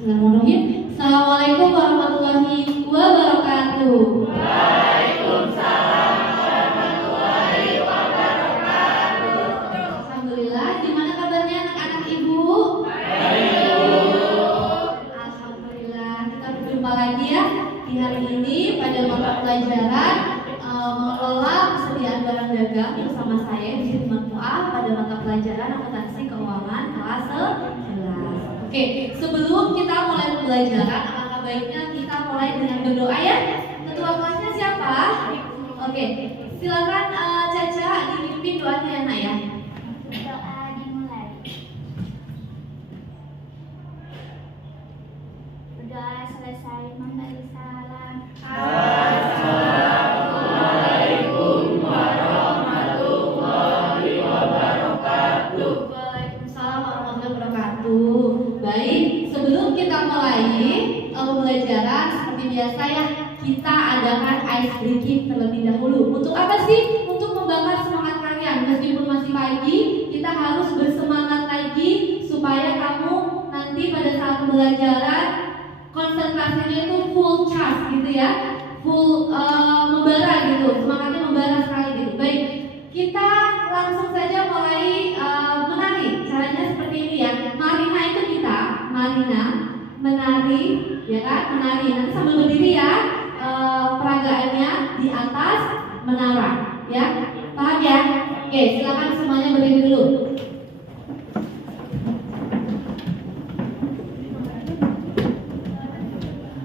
Bismillahirrahmanirrahim. Assalamualaikum warahmatullahi wabarakatuh. Waalaikumsalam warahmatullahi wabarakatuh. Alhamdulillah, gimana kabarnya anak-anak ibu? Baik. Alhamdulillah, kita berjumpa lagi ya di hari ini pada mata pelajaran mengelola persediaan barang dagang bersama saya di sini pada mata pelajaran akuntansi keuangan kelas 11. Oke, sebelum kita mulai pembelajaran, alangkah baiknya kita mulai dengan berdoa ya. Ketua kelasnya siapa? Oke, silakan Caca dipimpin doanya ya nak ya. Doa dimulai. Berdoa selesai memberi salam. Assalamualaikum warahmatullahi wabarakatuh. Waalaikumsalam warahmatullahi wabarakatuh. Baik, sebelum kita mulai pembelajaran seperti biasa ya, kita adakan ice breaking terlebih dahulu. Untuk apa sih? Untuk membakar semangat kalian. Meskipun masih pagi, kita harus bersemangat lagi supaya kamu nanti pada saat pembelajaran konsentrasinya itu full charge gitu ya, full membara gitu, semangatnya membara sekali gitu. Baik, kita langsung saja mulai menari. Caranya seperti ini ya. Marina itu kita, Marina menari, ya kan? Menari. Nanti sambil berdiri ya. Peragaannya di atas menara, ya. Paham ya? Oke, silakan semuanya berdiri dulu.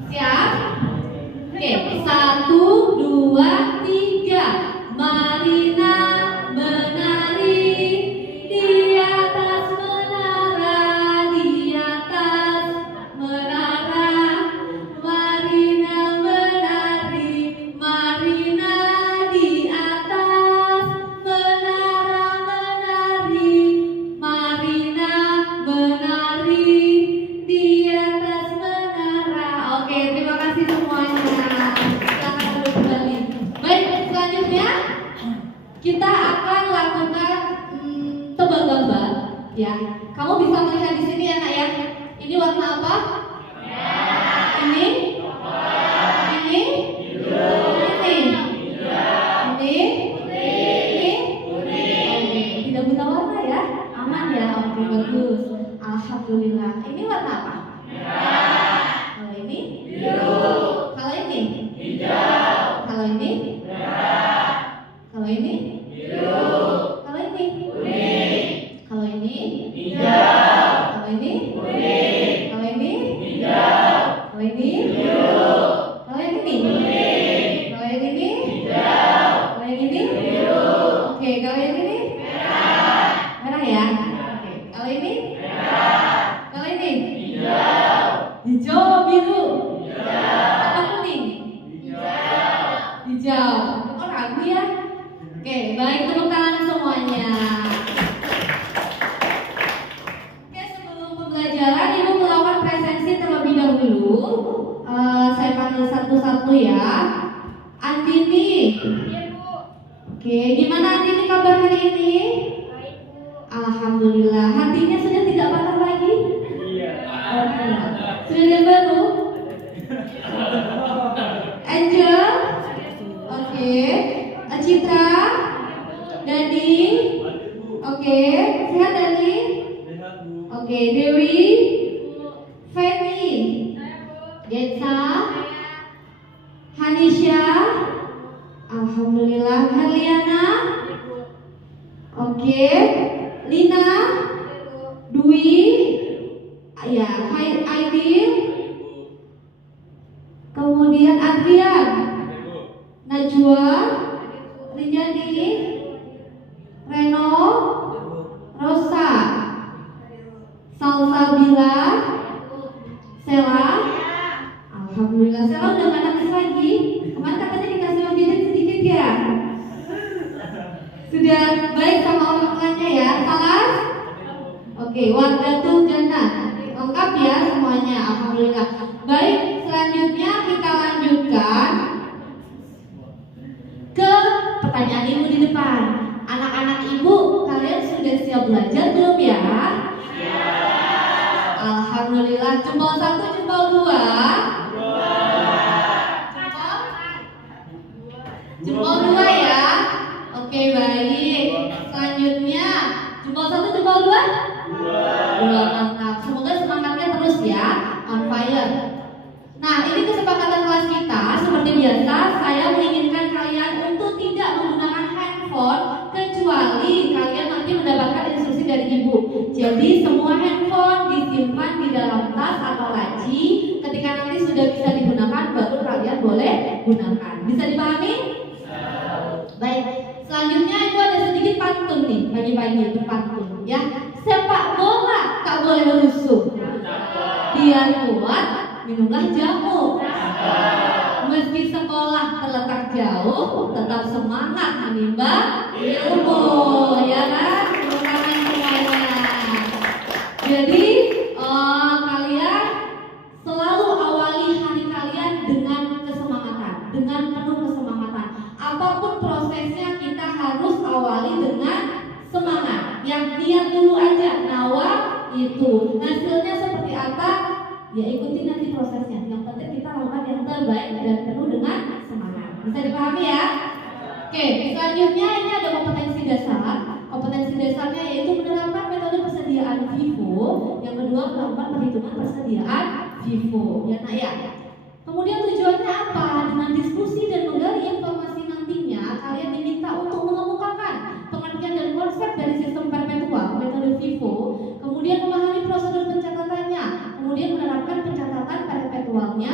Siap? Oke, 1, 2, 3. Marina menari di atas menara, di atas menara. Marina menari, Marina di atas menara menari. Marina menari di atas menara. Oke, terima kasih semuanya. Silakan duduk kembali. Baik, selanjutnya kita akan lakukan tebak gambar. Ya, kamu bisa melihat di sini ya nak ya. Ini warna apa? Ini? Ini? Ini? Ini? Oke, tidak buta warna ya? Aman ya? Oke, bagus. Alhamdulillah. Ini warna apa? Kalau ini? Kalau ini? Kalau ini? Kalau ini? Kalau ini? Kalau ini? Kalau ini? Kalau ini? Kalau ini? Kalau yang ini? Kalau yang ini? Kalau yang ini? Oke, kalau yang ini? Merah ya? Oke, kalau ini? Kalau ini? Hijau, biru? Atau kuning? Hijau. Oh, ragu ya? Oke, baik, tepuk tangan semuanya. Oke, sebelum pembelajaran ibu melakukan presensi terlebih dahulu. Saya panggil satu-satu ya. Andini. Oke, gimana Andini kabar hari ini? Alhamdulillah. Hatinya sudah tidak patah lagi? Oke. Sudah yang baru? Angel. Oke. Citra. Dani. Oke. Sehat Dani? Oke. Dewi. Feni. Getsa. Hanisha. Alhamdulillah. Harliana. Oke. Lina. Dwi. Ya, Aidil. Kemudian Adrian. Najwa. Rinjani. Reno. Rosa. Salsabila. Sela. Alhamdulillah, Sela udah gak nangis lagi. Kemarin katanya dikasih uang jajan sedikit ya. Sudah baik sama orang tuanya ya. Salah? Oke, Wardatul Jannah. Lengkap ya semuanya. Alhamdulillah. Baik, selanjutnya kita lanjutkan ke pertanyaan ibu di depan. Anak-anak ibu, kalian sudah siap belajar belum ya? Alhamdulillah, Jempol 1, jempol 2. Jempol 2 ya. Oke, baik. Selanjutnya jempol 1, jempol 2. 2, mantap. Semoga semangatnya terus ya, on fire. Nah, ini kesepakatan kelas kita. Seperti biasa, saya menginginkan kalian untuk tidak menggunakan handphone kecuali kalian nanti mendapatkan instruksi dari ibu. Jadi semua handphone disimpan di dalam tas atau laci. Ketika nanti sudah bisa digunakan, baru kalian boleh gunakan. Bisa dipahami? Baik. Selanjutnya itu ada sedikit pantun nih, pagi-pagi berpantun ya. Sepak bola tak boleh rusuh. Biar kuat, minumlah jamu. Meski sekolah terletak jauh, tetap semangat menimba ilmu. Ya kan? Tepuk tangan semuanya. Jadi kalian selalu awali hari kalian dengan kesemangatan, dengan penuh kesemangatan. Apapun prosesnya kita harus awali dengan semangat. Yang niat dulu aja, nawa itu. Hasilnya seperti apa? Ya ikuti nanti prosesnya. Yang penting kita lakukan yang terbaik dan penuh dengan semangat. Bisa dipahami ya? Oke, selanjutnya ini ada kompetensi dasar. Kompetensi dasarnya yaitu menerapkan metode persediaan FIFO. Yang kedua melakukan perhitungan persediaan FIFO. Ya nak ya. Kemudian tujuannya apa? Dengan diskusi dan menggali informasi nantinya, kalian diminta untuk mengemukakan pengertian dan konsep dari sistem perpetual metode FIFO. Kemudian memahami prosedur pencatatannya. Kemudian menerapkan pencatatan perpetualnya,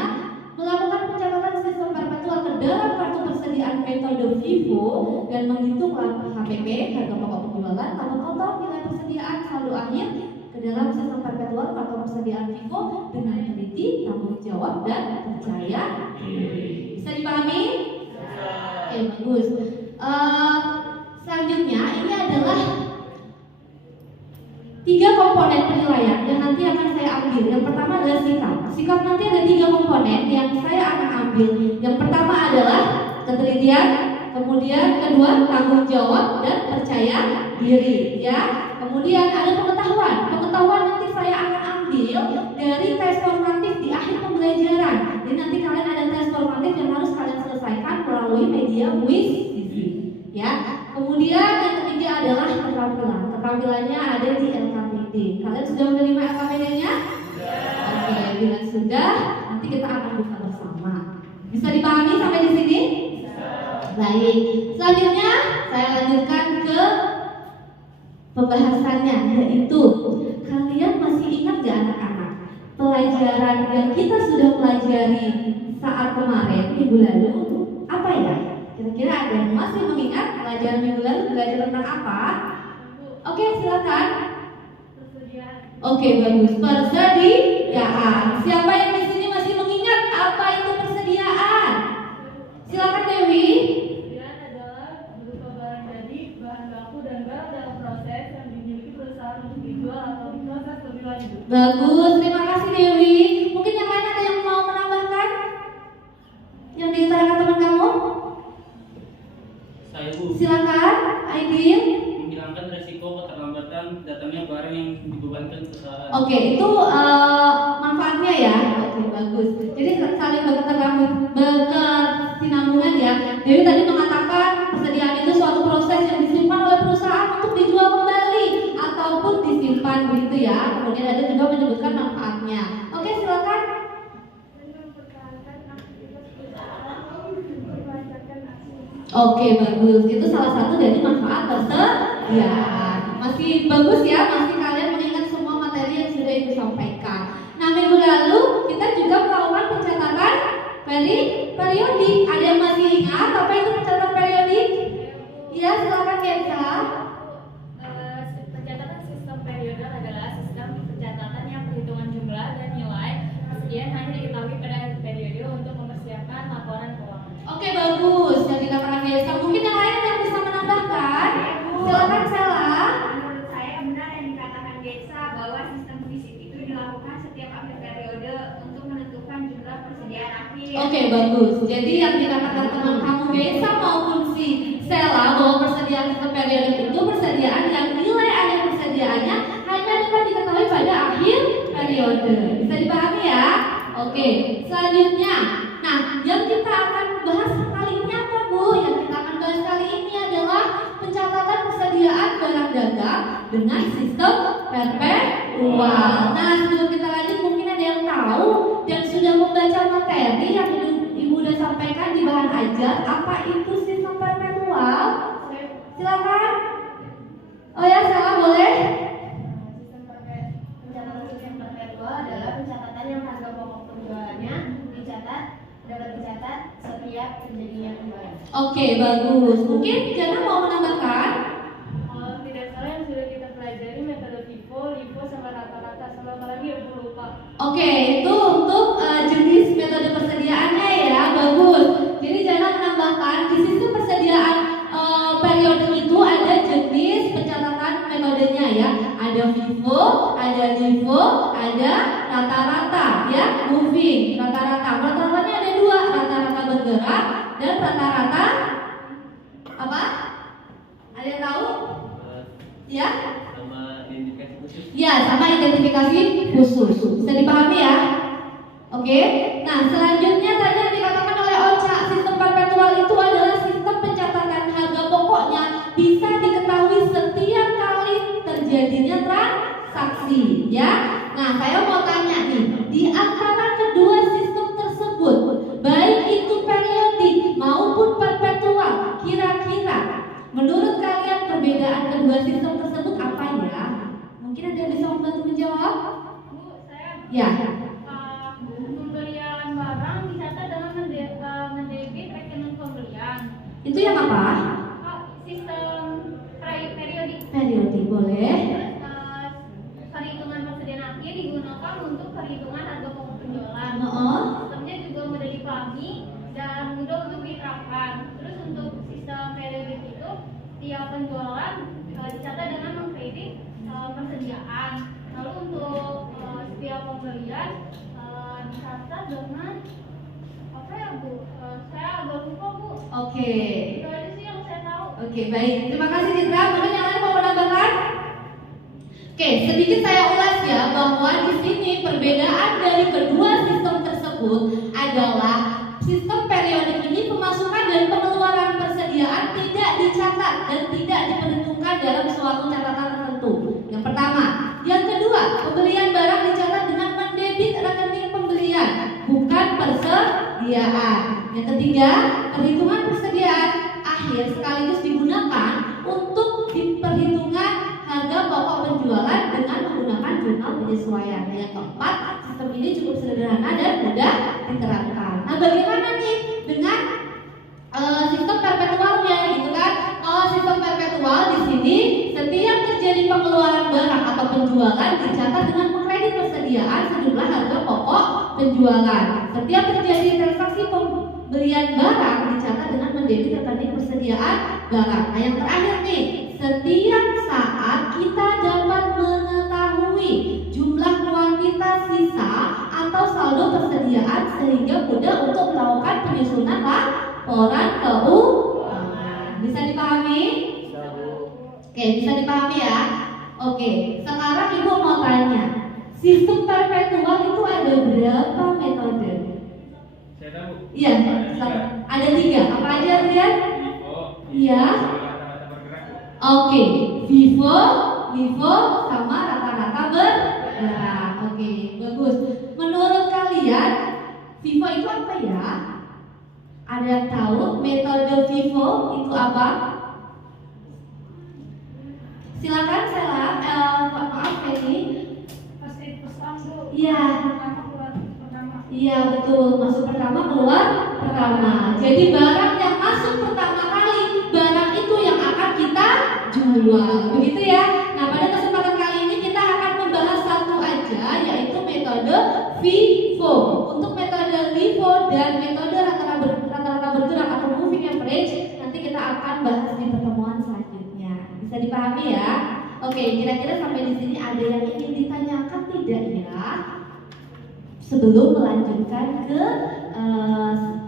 melakukan pencatatan sistem perpetual ke dalam kartu persediaan metode FIFO dan menghitung HPP, harga pokok penjualan, laba kotor, nilai persediaan, saldo akhir ke dalam sistem perpetual kartu persediaan FIFO dengan teliti, tanggung jawab dan percaya diri. Bisa dipahami? Oke, bagus. Selanjutnya ini adalah 3 komponen penilaian yang nanti akan saya ambil. Yang pertama adalah sikap. Sikap nanti ada 3 komponen yang saya akan ambil. Yang pertama adalah ketelitian, kemudian kedua tanggung jawab dan percaya diri. Ya. Kemudian ada pengetahuan. Pengetahuan nanti saya akan ambil dari tes formatif di akhir pembelajaran. Jadi nanti kalian ada tes formatif yang harus kalian selesaikan melalui media WIS-Sisi. Ya. Kemudian yang ketiga adalah keterampilan. Keterampilannya ada di LKPD. Kalian sudah menerima LKPD-nya? Oke, bila sudah, nanti kita akan buka bersama. Bisa dipahami sampai di sini? Baik. Selanjutnya saya lanjutkan ke pembahasannya, yaitu kalian masih ingat gak anak-anak pelajaran yang kita sudah pelajari saat kemarin minggu lalu? Apa ya? Kira-kira ada yang masih mengingat pelajaran minggu lalu belajar tentang apa? Oke, silakan. Oke, bagus. Persediaan. Siapa yang di sini masih mengingat apa itu persediaan? Silakan Dewi. Persediaan adalah berupa barang jadi, bahan baku dan barang dalam proses yang dimiliki perusahaan untuk dijual atau diproses lebih lanjut. Bagus, terima kasih Dewi. Mungkin yang lain ada yang mau menambahkan? Yang diutarakan teman kamu? Saya Bu, Silakan, Aidil. menghilangkan resiko keterlambatan datangnya barang yang dibebankan perusahaan. Oke, itu manfaatnya ya. Oke, bagus. Jadi saling berkesinambungan ya. Dewi tadi mengatakan persediaan itu suatu proses yang disimpan oleh perusahaan untuk dijual kembali ataupun disimpan begitu ya. Kemudian ada juga menyebutkan manfaatnya. Oke, silakan. Oke, bagus. Itu salah satu dari manfaat persediaan. Masih bagus ya, masih kalian mengingat semua materi yang sudah Ibu sampaikan. Nah, minggu lalu kita juga melakukan pencatatan periodik. Ada yang masih ingat apa itu pencatatan periodik? Iya, silakan Kenza. Pencatatan sistem periode adalah sistem pencatatan yang perhitungan jumlah dan nilai persediaan hanya diketahui pada akhir periode untuk mempersiapkan laporan keuangan. Oke, bagus. Yang dikatakan Kenza. Mungkin yang lain yang bisa menambahkan? Silakan Sela. Menurut saya benar yang dikatakan Getsa bahwa sistem fisik itu dilakukan setiap akhir periode untuk menentukan jumlah persediaan akhir. Oke, bagus. Jadi yang dikatakan teman kamu Besa maupun si Sela bahwa persediaan sistem periodik itu persediaan yang nilai akhir persediaannya hanya dapat diketahui pada akhir periode. periode. Bisa dipahami ya? Oke, selanjutnya. Nah, yang kita akan bahas kali ini apa, Bu? Yang kita akan bahas kali ini adalah pencatatan persediaan barang dagang dengan sistem perpetual. Nah, sebelum kita lanjut, mungkin ada yang tahu dan sudah membaca materi yang Ibu udah sampaikan di bahan ajar. Apa itu sistem perpetual? Silakan. Oh ya, salah boleh. Pencatatan sistem perpetual adalah pencatatan yang harga pokok penjualannya dapat dicatat setiap terjadinya penjualan. Oke, bagus. Mungkin Jana mau menambahkan? Kalau tidak salah yang sudah kita pelajari metode FIFO, LIFO sama rata-rata, sama apa lagi aku lupa. Oke, itu untuk jenis metode persediaannya ya, bagus. Jadi Jana menambahkan di sistem persediaan periode itu ada jenis pencatatan metodenya ya. Ada FIFO, ada LIFO, ada rata-rata ya, moving, rata-rata. Rata-ratanya ada dua, rata-rata bergerak dan rata-rata apa? Ada yang tahu? Ya? Sama identifikasi khusus. Ya, sama identifikasi khusus. Bisa dipahami ya? Oke. Nah, selanjutnya tadi yang dikatakan oleh Ocha, sistem perpetual itu adalah sistem pencatatan harga pokoknya bisa diketahui setiap kali terjadinya transaksi, ya. Nah, saya mau tanya nih, di antara kedua sistem tersebut, baik itu periodik maupun perpetual, kira-kira menurut kalian perbedaan kedua sistem tersebut apa ya? Mungkin ada yang bisa membantu menjawab? Bu, saya Ya. pembelian barang dicatat dengan mendebit rekening pembelian. Itu yang apa? Sistem periodik. Periodik boleh. Perhitungan persediaan akhir digunakan untuk perhitungan harga pokok penjualan. Sistemnya juga mudah dipahami dan mudah untuk diterapkan. Terus untuk sistem periodik itu tiap penjualan dicatat dengan mengkredit persediaan. Lalu untuk setiap pembelian dicatat dengan apa ya, Bu? Saya agak lupa, Bu. Oke. Itu aja sih yang saya tahu. Oke, baik. Terima kasih Citra. Mungkin yang lain mau menambahkan? Oke, sedikit saya ulas ya bahwa di sini perbedaan dari kedua sistem tersebut adalah sistem periodik ini pemasukan dan pengeluaran persediaan tidak dicatat dan tidak diperhitungkan dalam suatu catatan tertentu. Yang pertama. Yang kedua, pembelian barang dicatat dengan mendebit rekening pembelian, bukan persediaan. Yang ketiga, perhitungan persediaan akhir sekaligus digunakan untuk diperhitungkan harga pokok penjualan dengan menggunakan jurnal penyesuaian. Yang keempat, sistem ini cukup sederhana dan mudah diterapkan. Nah, bagaimana nih dengan sistem perpetualnya, gitu kan? Kalau sistem perpetual di sini setiap terjadi pengeluaran barang atau penjualan dicatat dengan mengkredit persediaan sejumlah harga pokok penjualan. Setiap terjadi transaksi pembelian barang dicatat dengan mendebit rekening persediaan barang. Nah, yang terakhir nih, setiap saat kita dapat mengetahui jumlah kuantitas sisa atau saldo persediaan sehingga mudah untuk melakukan penyusunan laporan keuangan. Bisa dipahami? Oke, bisa dipahami ya? Oke, sekarang Ibu mau tanya, sistem perpetual itu ada berapa metode? Saya tahu. Iya, ada 3. Apa aja, Rian? FIFO. Iya. Rata-rata bergerak. Oke, FIFO, LIFO, sama rata-rata bergerak. Oke, bagus. Menurut kalian, FIFO itu apa ya? Ada yang tahu metode FIFO itu apa? Silakan Sela, maaf ini. Pasti pesan, Bu. Iya. Pertama. Iya betul, masuk pertama keluar pertama. Jadi barang yang masuk pertama kali, barang itu yang akan kita jual, begitu ya. Nah, pada kesempatan kali ini kita akan membahas satu aja, yaitu metode FIFO. Untuk metode LIFO dan metode rata-rata bergerak atau moving average nanti kita akan bahas di pertemuan selanjutnya. Bisa dipahami ya? Oke, kira-kira sampai di sini ada yang ingin ditanyakan tidak ya? Sebelum melanjutkan ke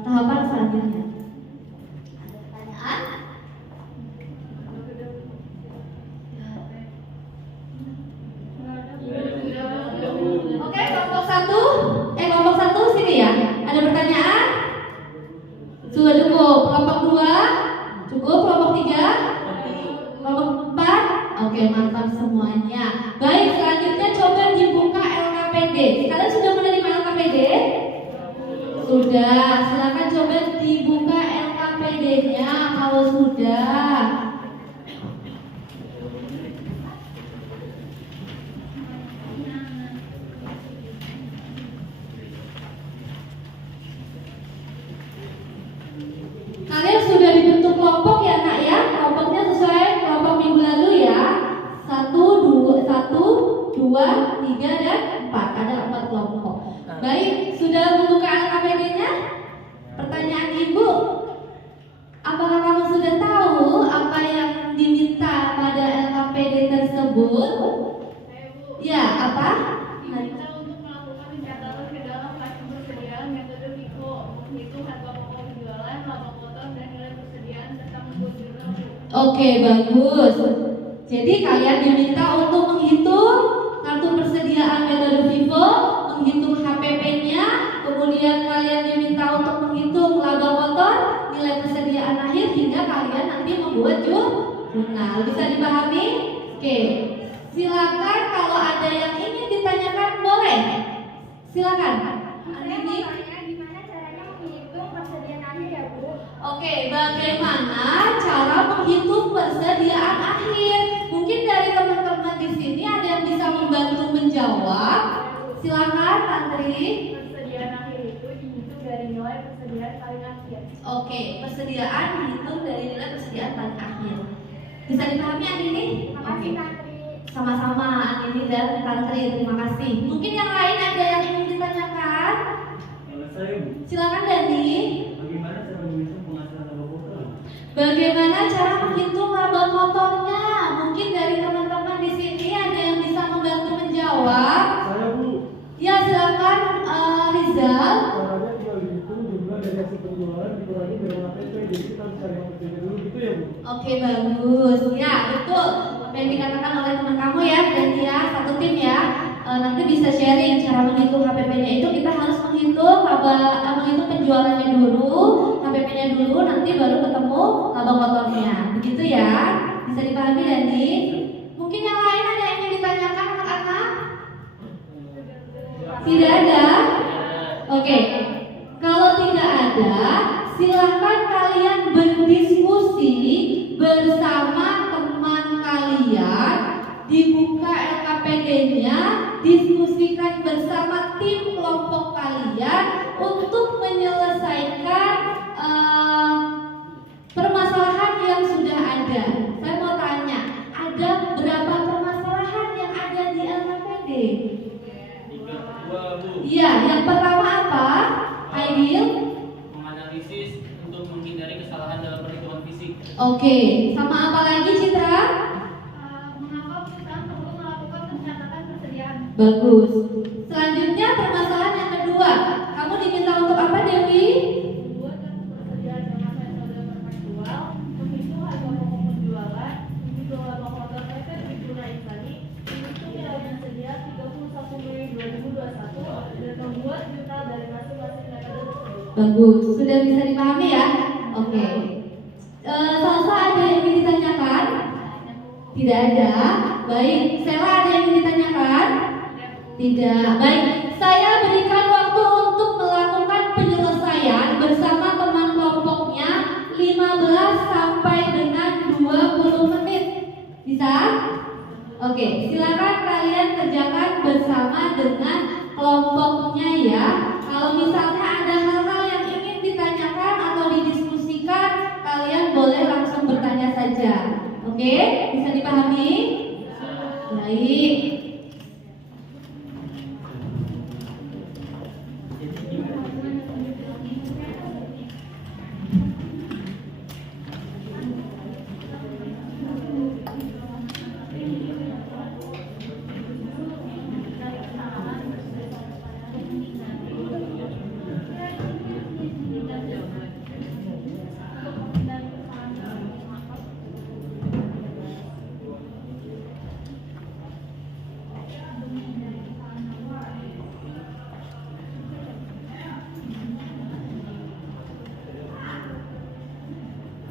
tahapan selanjutnya. Ada pertanyaan? Oke, Kalian sudah menerima LKPD? Sudah. Silakan coba dibuka LKPD-nya kalau sudah. Kalian sudah dibentuk kelompok ya nak ya? Kelompoknya sesuai kelompok minggu lalu ya. 1, 2, 3, dan 4. Ada 4 kelompok. Baik, sudah membuka LKPD-nya? Pertanyaan ibu, apakah kamu sudah tahu apa yang diminta pada LKPD tersebut? Ya, apa? Diminta untuk melakukan pencatatan ke dalam kartu persediaan metode FIFO, menghitung harga pokok penjualan, laba kotor, dan nilai persediaan serta membuat jurnal. Oke, bagus. Jadi kalian diminta untuk menghitung kartu persediaan metode FIFO, menghitung HPP-nya, kemudian kalian diminta untuk menghitung laba kotor, nilai persediaan akhir, hingga kalian nanti membuat jurnal. Bisa dipahami? Oke. Silakan kalau ada yang ingin ditanyakan boleh. Silakan. Saya mau tanya gimana caranya menghitung persediaan akhir ya Bu? Oke, bagaimana cara menghitung persediaan akhir? Mungkin dari teman-teman di sini ada yang bisa membantu menjawab. Silakan, Tantri. Persediaan akhir itu dihitung dari nilai persediaan paling akhir. Oke, persediaan dihitung dari nilai persediaan paling akhir. Bisa dipahami Andini? Makasih Tantri. Sama-sama Andini dan Tantri, terima kasih. Mungkin yang lain ada yang ingin ditanyakan? Kalau saya, Bu, Silakan Dani. bagaimana cara menghitung penghasilan laba kotor? Bagaimana cara menghitung laba kotornya? Mungkin dari teman-teman di sini ada yang bisa membantu menjawab. Saya Bu, Ya silakan Rizal. caranya tinggal dihitung jumlah dari hasil penjualan dikurangi dari HPP, jadi kita bisa cari HPP dulu gitu ya Bu. Oke bagus. Ya betul. Apa yang dikatakan oleh teman kamu ya, dan dia satu tim ya. Nanti bisa sharing cara menghitung HPP-nya itu. Kita harus menghitung menghitung penjualannya dulu, HPP-nya dulu, nanti baru ketemu laba kotornya. Begitu ya. Bisa dipahami Dani? Mungkin yang lain ada yang ingin ditanyakan anak-anak? Tidak ada? Oke. Kalau tidak ada, silahkan kalian berdiskusi bersama teman kalian. Dibuka LKPD-nya, diskusikan bersama tim kelompok kalian untuk menyelesaikan permasalahan yang sudah ada. Saya mau tanya, ada berapa permasalahan yang ada di LKPD? 3, 2, Bu. Iya, yang pertama apa? Aidil? Menganalisis untuk menghindari kesalahan dalam perhitungan fisik. Oke, sama apa lagi Citra? Mengapa perusahaan perlu melakukan pencatatan persediaan? Bagus. Selanjutnya permasalahan yang kedua. Kamu diminta untuk apa Dewi? Membuat kartu persediaan dengan metode permanual, menghitung harga pokok penjualan, menghitung laba kotor efek digunakan tadi, menghitung nilai tersedia 31 Mei 2021, dan membuat jurnal dari masing-masing metode tersebut. Bagus. Sudah bisa dipahami ya? Oke. Salsa ada yang ingin ditanyakan? Tidak ada. Baik. Sela ada yang ingin ditanyakan? Tidak. Baik. Saya berikan waktu untuk melakukan penyelesaian bersama teman kelompoknya 15 sampai dengan 20 menit. Bisa? Oke, silakan kalian kerjakan bersama dengan kelompoknya ya. Kalau misalnya ada hal-hal yang ingin ditanyakan atau didiskusikan, kalian boleh langsung bertanya saja. Oke, bisa dipahami? Baik.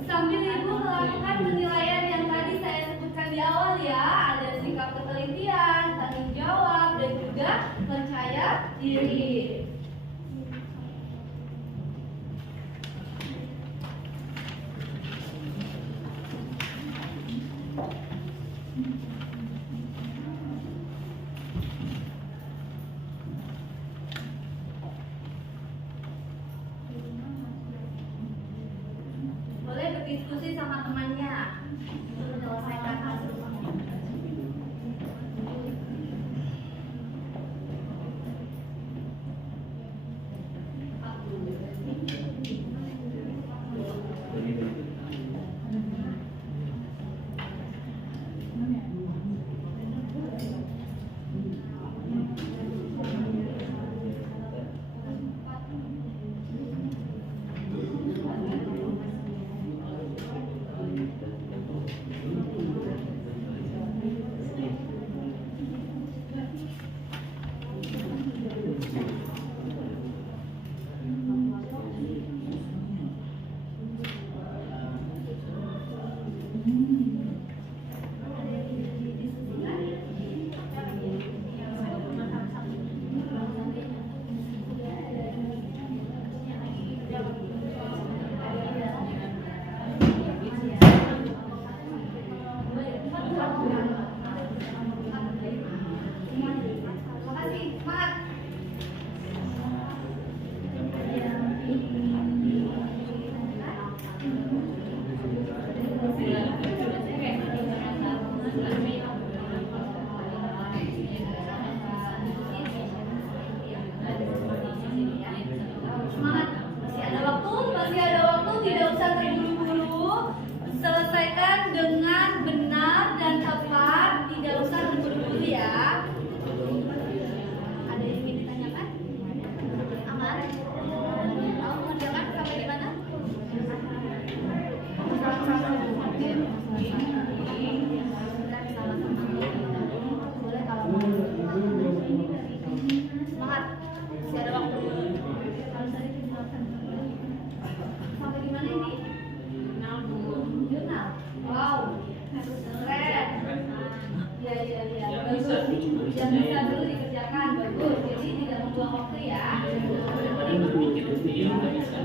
Sambil ibu melakukan penilaian yang tadi saya sebutkan di awal ya, ada sikap ketelitian, tanggung jawab, dan juga percaya diri sendiri. Boleh berdiskusi sama temannya untuk menyelesaikan hasil. Semangat, masih ada waktu, tidak usah terburu-buru. Selesaikan dengan benar dan tepat, tidak usah terburu-buru ya. Ada yang ingin ditanyakan? Aman? Mau mengerjakan sampai di mana? Boleh kalau mau. Semangat, masih ada waktu. Sampai di mana ini? Jurnal. Wow, keren. Iya. Bagus. Yang bisa dulu dikerjakan, bagus. Jadi tidak membuang waktu ya. Daripada berpikir sendiri nggak bisa.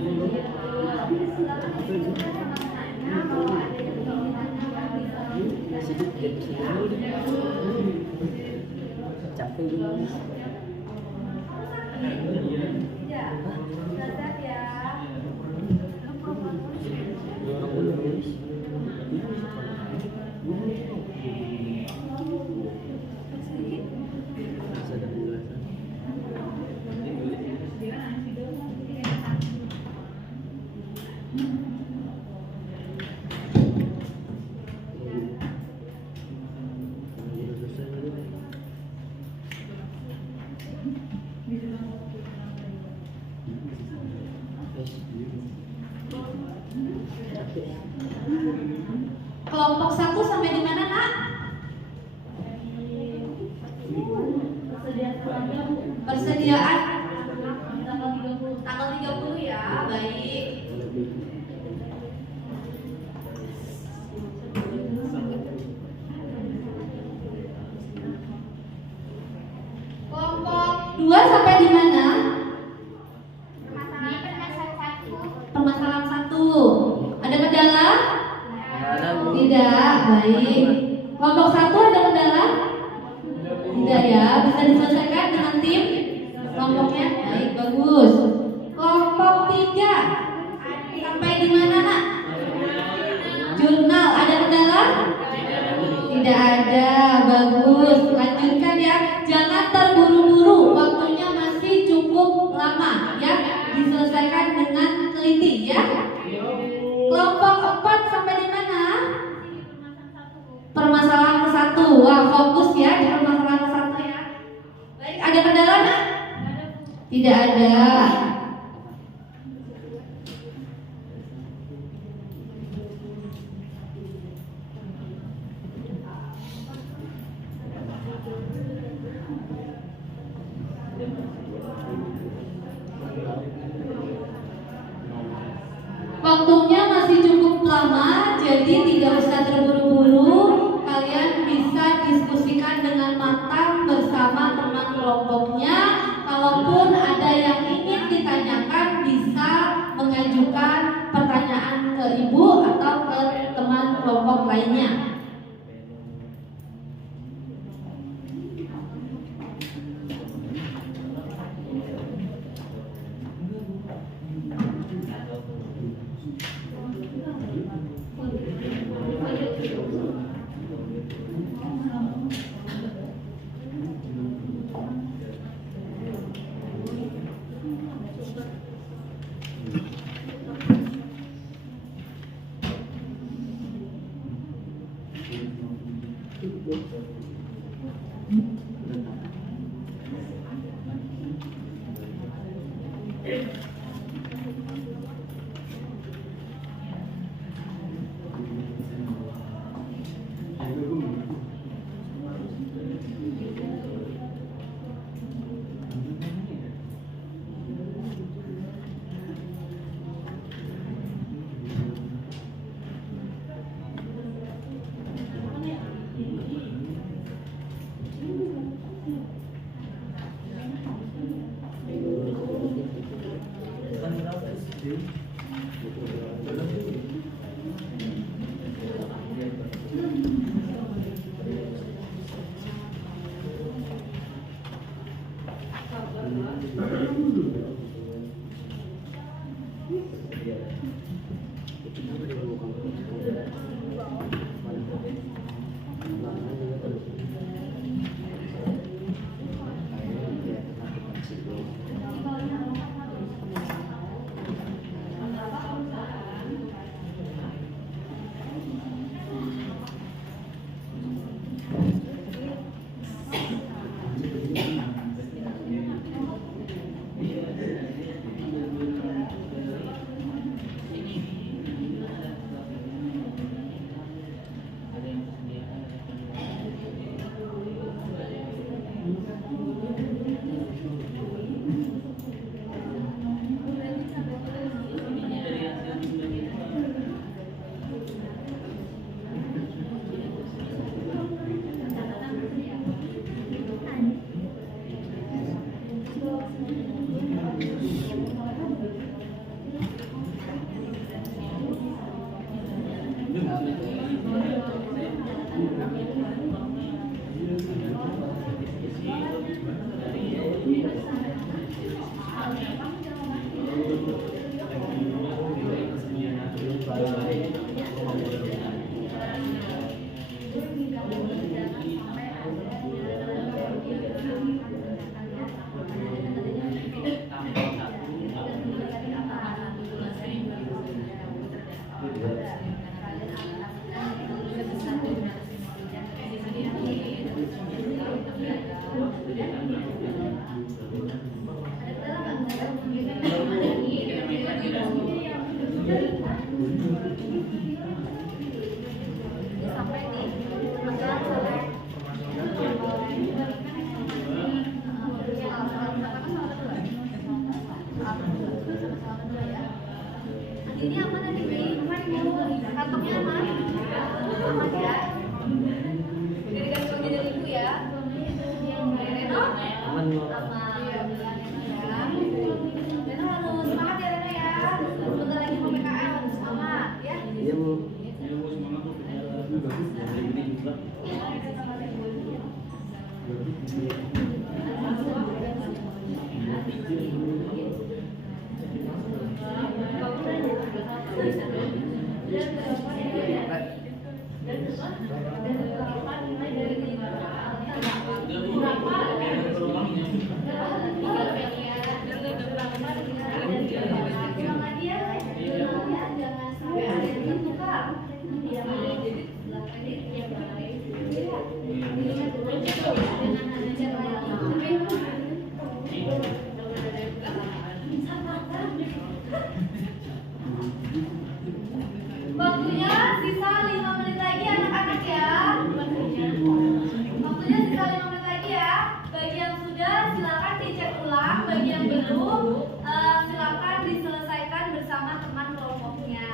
Capek juga. Ya, sehat ya. Kelompok 1 sampai di mana, Nak? Persediaan tanggal 30 ya. Baik. Kelompok 2 sampai di mana? Permasalahan 1. Ada kendala? Tidak, baik. Kelompok 1 ada kendala? Tidak ya, bisa diselesaikan dengan tim kelompoknya? Baik, bagus. Kelompok 3 sampai di mana, Nak? Jurnal, ada kendala? Tidak ada, bagus. Lanjutkan ya, jangan terburu-buru. Waktunya masih cukup lama ya. Diselesaikan dengan teliti ya. Kelompok 4 sampai di mana? Permasalahan 1. Wah, fokus ya di permasalahan 1 ya. Baik, ada kendala, Nak? Tidak ada. Waktunya masih cukup lama, jadi tidak usah terburu-buru. Kalian bisa diskusikan dengan matang bersama teman kelompoknya. Kalaupun Kalaupun ada yang ingin ditanyakan bisa mengajukan pertanyaan ke ibu atau ke teman kelompok lainnya. Ini aman tadi kantongnya aman. Aman ya. Jadi kan suami dari ibu ya. Reno? Aman. Reno harus semangat ya Reno ya. Sebentar lagi mau PKL harus semangat ya. Iya Bu. Ya Bu, semangat Bu. Ini juga. Waktunya sisa 5 menit lagi anak-anak ya. Waktunya sisa 5 menit lagi ya. Bagi yang sudah silakan dicek ulang, bagi yang belum silakan diselesaikan bersama teman kelompoknya.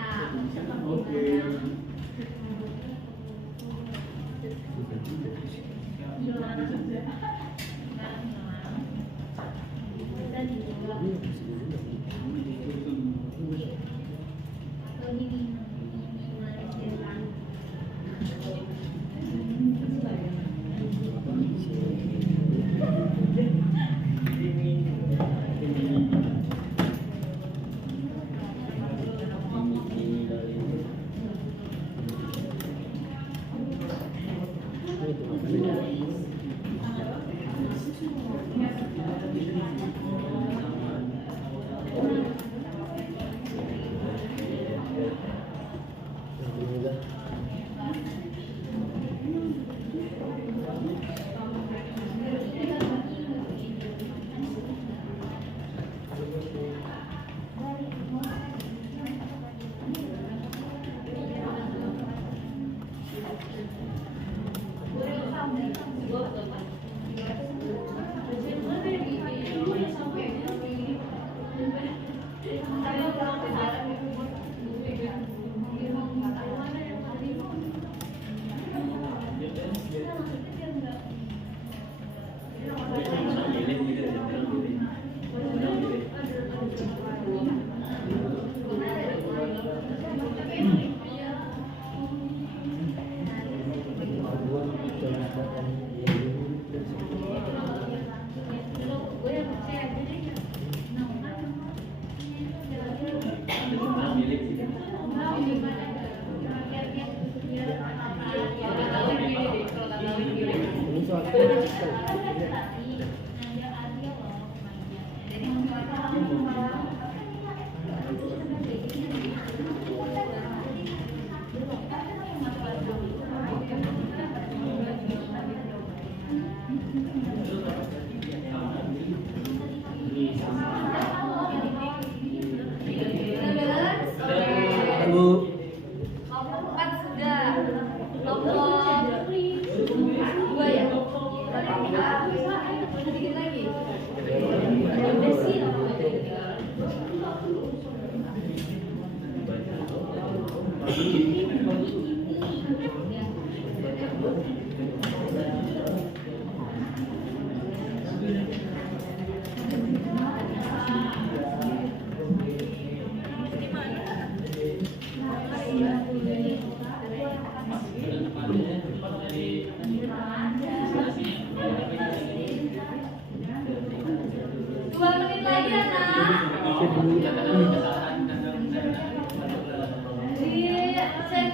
Dicek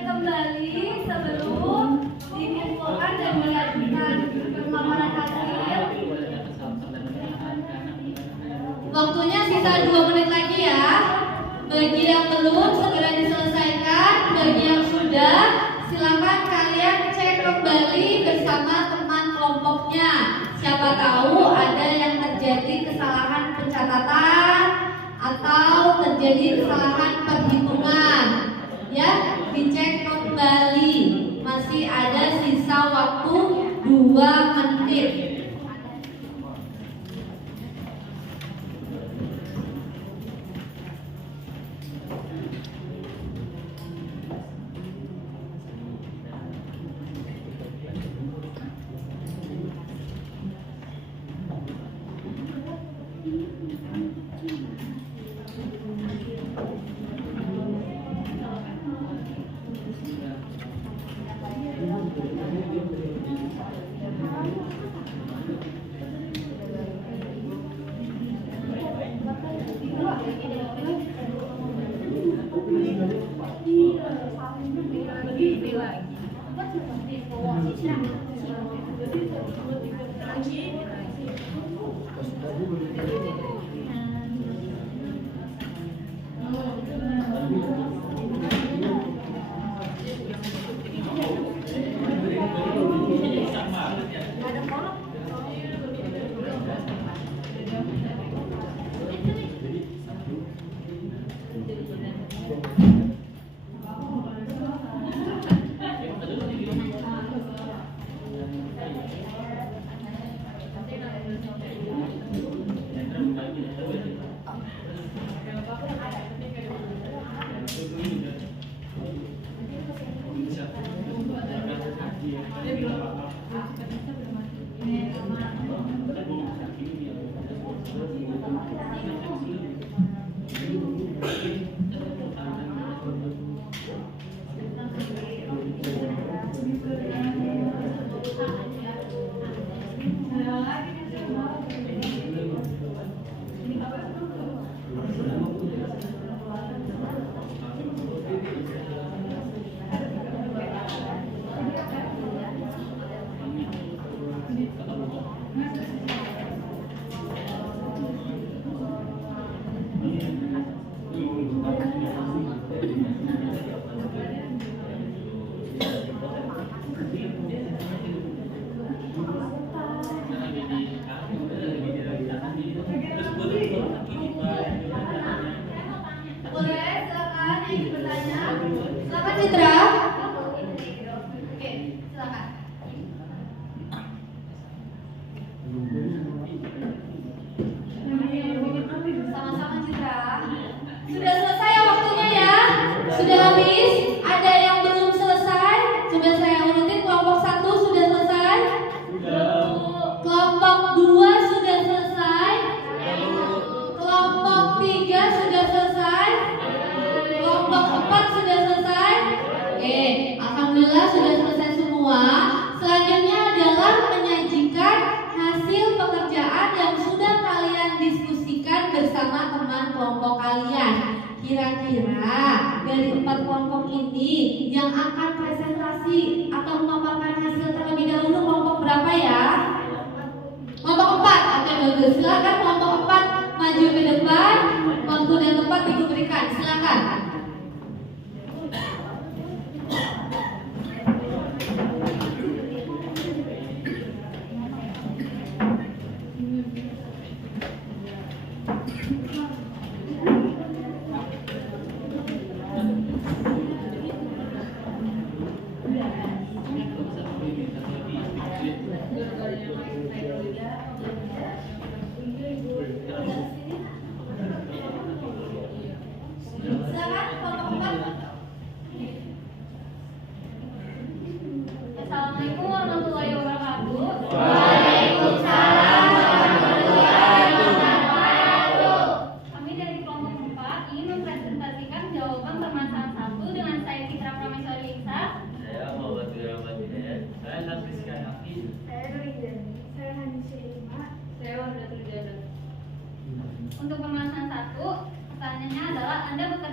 kembali sebelum diinfokan dan melanjutkan pemaparan hasil. Waktunya sisa 2 menit lagi ya. Bagi yang belum segera diselesaikan, bagi yang sudah silakan kalian cek kembali bersama teman kelompoknya. Siapa tahu ada yang terjadi kesalahan pencatatan atau terjadi kesalahan perhitungan. Ya, dicek kembali. Masih ada sisa waktu 2 menit. Kira-kira dari 4 kelompok ini yang akan presentasi atau memaparkan hasil terlebih dahulu kelompok berapa ya? Kelompok 4. Oke, bagus. Silakan kelompok 4 maju ke depan. Waktu dan tempat diberikan. Silakan.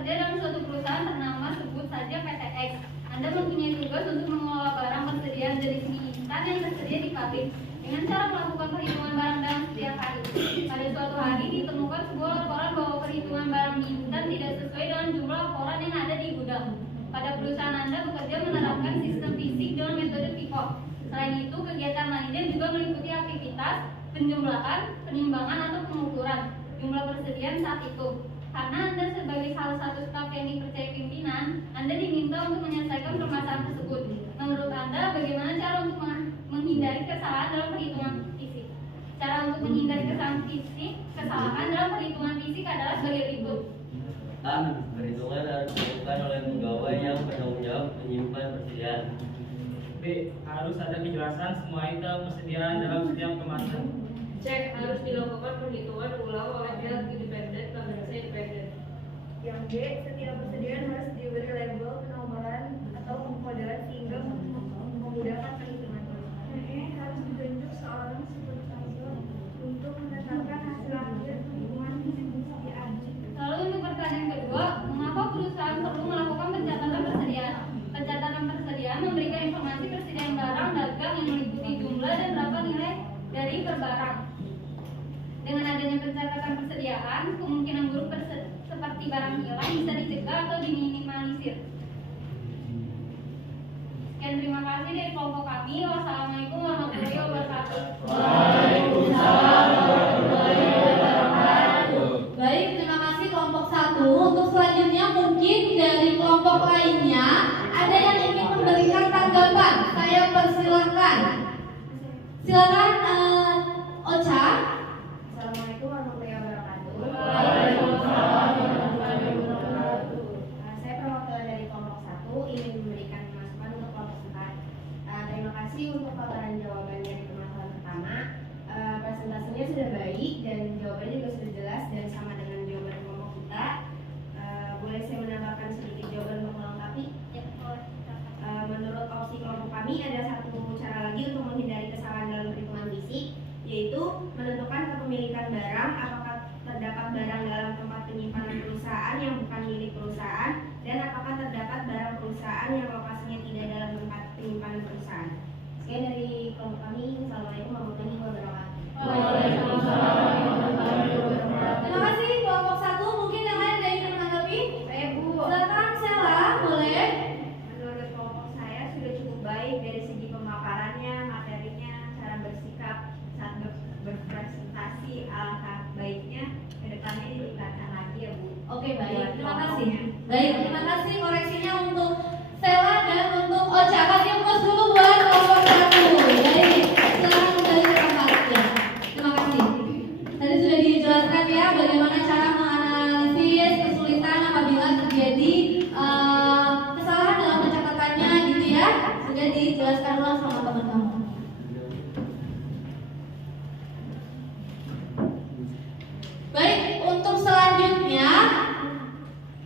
bekerja dalam suatu perusahaan ternama sebut saja PT X. Anda mempunyai tugas untuk mengelola barang persediaan dari segi instan yang tersedia di pabrik dengan cara melakukan perhitungan barang dalam setiap hari. Pada suatu hari ditemukan sebuah laporan bahwa perhitungan barang mie instan tidak sesuai dengan jumlah laporan yang ada di gudang. Pada perusahaan Anda bekerja menerapkan sistem fisik dengan metode FIFO. Selain itu, kegiatan lainnya juga meliputi aktivitas penjumlahan, penimbangan atau pengukuran jumlah persediaan saat itu. Karena Anda sebagai salah satu staf yang dipercaya pimpinan, Anda diminta untuk menyelesaikan permasalahan tersebut. Menurut Anda, bagaimana cara untuk menghindari kesalahan dalam perhitungan fisik? Cara untuk menghindari kesalahan dalam perhitungan fisik adalah sebagai berikut. A. Perhitungan harus dilakukan oleh pegawai yang bertanggung jawab menyimpan persediaan. B. Harus ada kejelasan semua item persediaan dalam setiap kemasan. C. Harus dilakukan perhitungan ulang oleh pihak independen pemeriksa independen. Yang B, setiap persediaan harus diberi label, penomoran, atau pengkodean sehingga memudahkan perhitungan. Yang E, harus ditunjuk seorang supervisor untuk menetapkan hasil akhir perhitungan persediaan. Lalu untuk pertanyaan kedua, mengapa perusahaan perlu melakukan pencatatan persediaan? Pencatatan persediaan memberikan informasi persediaan barang dagang yang meliputi jumlah dan berapa nilai dari per barang. Dengan adanya pencatatan persediaan, kemungkinan buruk seperti barang hilang bisa dicegah atau diminimalisir. Sekian, terima kasih dari kelompok kami. Wassalamualaikum warahmatullahi wabarakatuh. Waalaikumsalam warahmatullahi wabarakatuh. Baik, terima kasih kelompok 1. Untuk selanjutnya mungkin dari kelompok lainnya ada yang ingin memberikan tanggapan. Saya persilahkan. Silakan Ocha. Assalamualaikum warahmatullahi wabarakatuh. Waalaikumsalam warahmatullahi wabarakatuh. Saya perwakilan dari kelompok 1 ingin memberikan masukan untuk kelompok 4. Terima kasih untuk paparan jawaban dari permasalahan pertama. Presentasinya sudah baik dan jawabannya juga sudah jelas dan sama dengan jawaban kelompok kita. Boleh saya menambahkan sedikit jawaban untuk melengkapi? Menurut opsi kelompok kami ada satu cara lagi untuk menghindari kesalahan dalam perhitungan fisik, yaitu menentukan kepemilikan barang, apakah terdapat barang dalam tempat penyimpanan perusahaan yang bukan milik perusahaan, dan apakah terdapat barang perusahaan yang lokasinya tidak dalam tempat penyimpanan perusahaan. Sekian dari kelompok kami. Assalamualaikum warahmatullahi wabarakatuh. Waalaikumsalam warahmatullahi wabarakatuh. Terima kasih kelompok 1. Mungkin yang lain ada yang ingin menanggapi? Saya Bu. Silakan Sela, boleh. Menurut kelompok saya sudah cukup baik dari segi pemaparannya, materinya, cara bersikap saat berpresentasi. Alangkah baiknya kedepannya ditingkatkan lagi ya Bu. Oke, baik. Terima kasih. Baik, terima kasih koreksinya untuk Sela dan untuk Ocha. Kasih plus dulu buat kelompok 1. Baik, silakan dari kelompok 4 ya. Terima kasih. Tadi sudah dijelaskan ya bagaimana cara menganalisis kesulitan apabila terjadi kesalahan dalam pencatatannya gitu ya. Sudah dijelaskan ulang sama teman-teman. Baik, untuk selanjutnya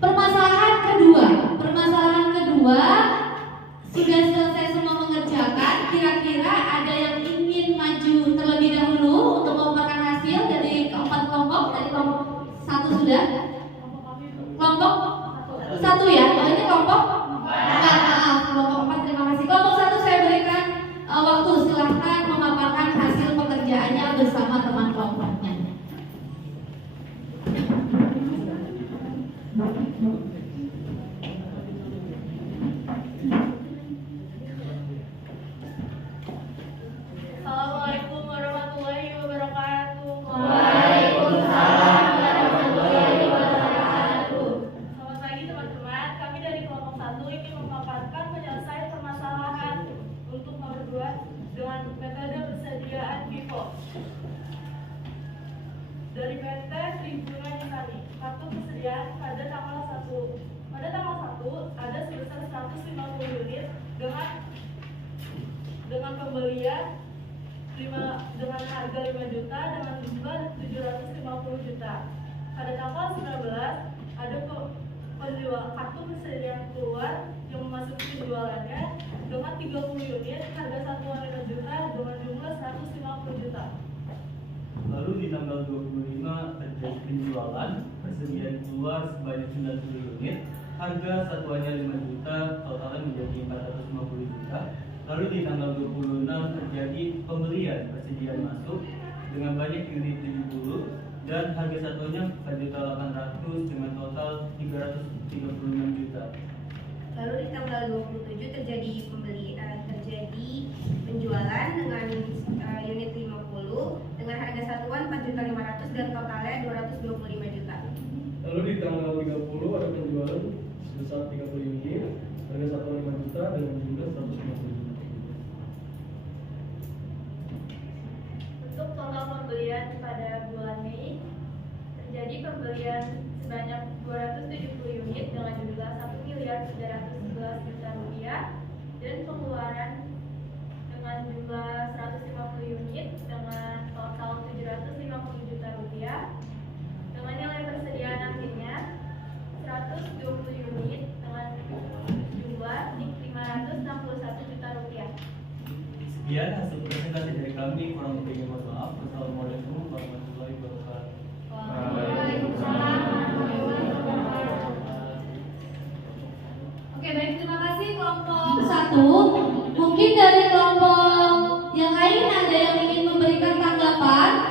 permasalahan kedua. Permasalahan kedua sudah selesai semua mengerjakan. Kira-kira ada yang ingin maju terlebih dahulu untuk memaparkan hasil dari keempat kelompok? Dari kelompok 1 sudah? Kelompok 1 ya? Oh ini kelompok 4. Kelompok 4 terima kasih. Kelompok 1 saya berikan waktu, silahkan memaparkan hasil pekerjaannya bersama teman kelompoknya. Assalamualaikum warahmatullahi wabarakatuh. Waalaikumsalam warahmatullahi wabarakatuh. Selamat pagi teman-teman. Kami dari kelompok 1 ingin memaparkan penyelesaian permasalahan untuk nomor 2 dengan metode persediaan FIFO. Dari PT Lingkungan Insani, kartu persediaan pada tanggal 1. Pada tanggal 1 ada sebesar 150 unit dengan pembelian dengan harga 5 juta dengan jumlah 750 juta. Pada tanggal 19 ada penjual kartu persediaan keluar yang memasuki penjualannya dengan 30 unit harga satuan 5 juta dengan jumlah 150 juta. Lalu di tanggal 25 terjadi penjualan persediaan keluar keluar sebanyak 90 unit, harga satuannya 5 juta, totalnya menjadi 450 juta. Lalu di tanggal 26 terjadi pembelian persediaan masuk dengan banyak unit 70 dan harga satuannya 4.800.000 dengan total 336 juta. Lalu di tanggal 27 terjadi penjualan dengan unit 50 dengan harga satuan 4.500.000 dan totalnya 225 juta. Lalu di tanggal 30 ada penjualan sebesar 30 unit, harga satuan 5 juta dengan jumlah 150 juta. Untuk total pembelian pada bulan Mei terjadi pembelian sebanyak 270 unit dengan jumlah 1.311 juta rupiah dan pengeluaran dengan jumlah 150 unit dengan total 750 juta rupiah dengan nilai persediaan akhirnya 120 unit dengan jumlah 561 juta rupiah. Sekian hasil presentasi dari kami, kurang lebihnya mohon maaf. Wassalamualaikum warahmatullahi wabarakatuh. Oke, baik, terima kasih kelompok 1. Mungkin dari kelompok yang lain ada yang ingin memberikan tanggapan?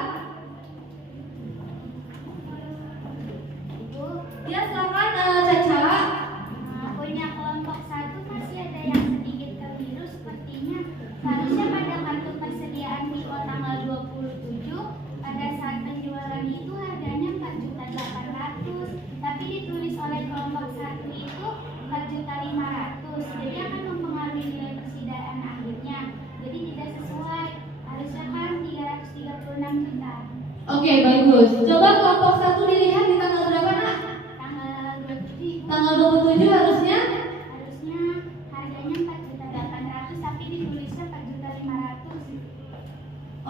Ya, silakan Caca. Punya kelompok 1 masih ada yang sedikit keliru sepertinya. Seharusnya pada kartu persediaan Miko tanggal 27 pada saat penjualan itu harganya 4.800.000, tapi ditulis oleh kelompok 1 itu 4.500.000. Jadi akan mempengaruhi nilai persediaan akhirnya. Jadi tidak sesuai. Harusnya kan 336 juta. Oke, bagus. Coba kelompok 1 dilihat di tanggal berapa, Nak? Tanggal 27. Tanggal 27 harusnya Harganya 4.800.000 tapi ditulisnya 4.500.000.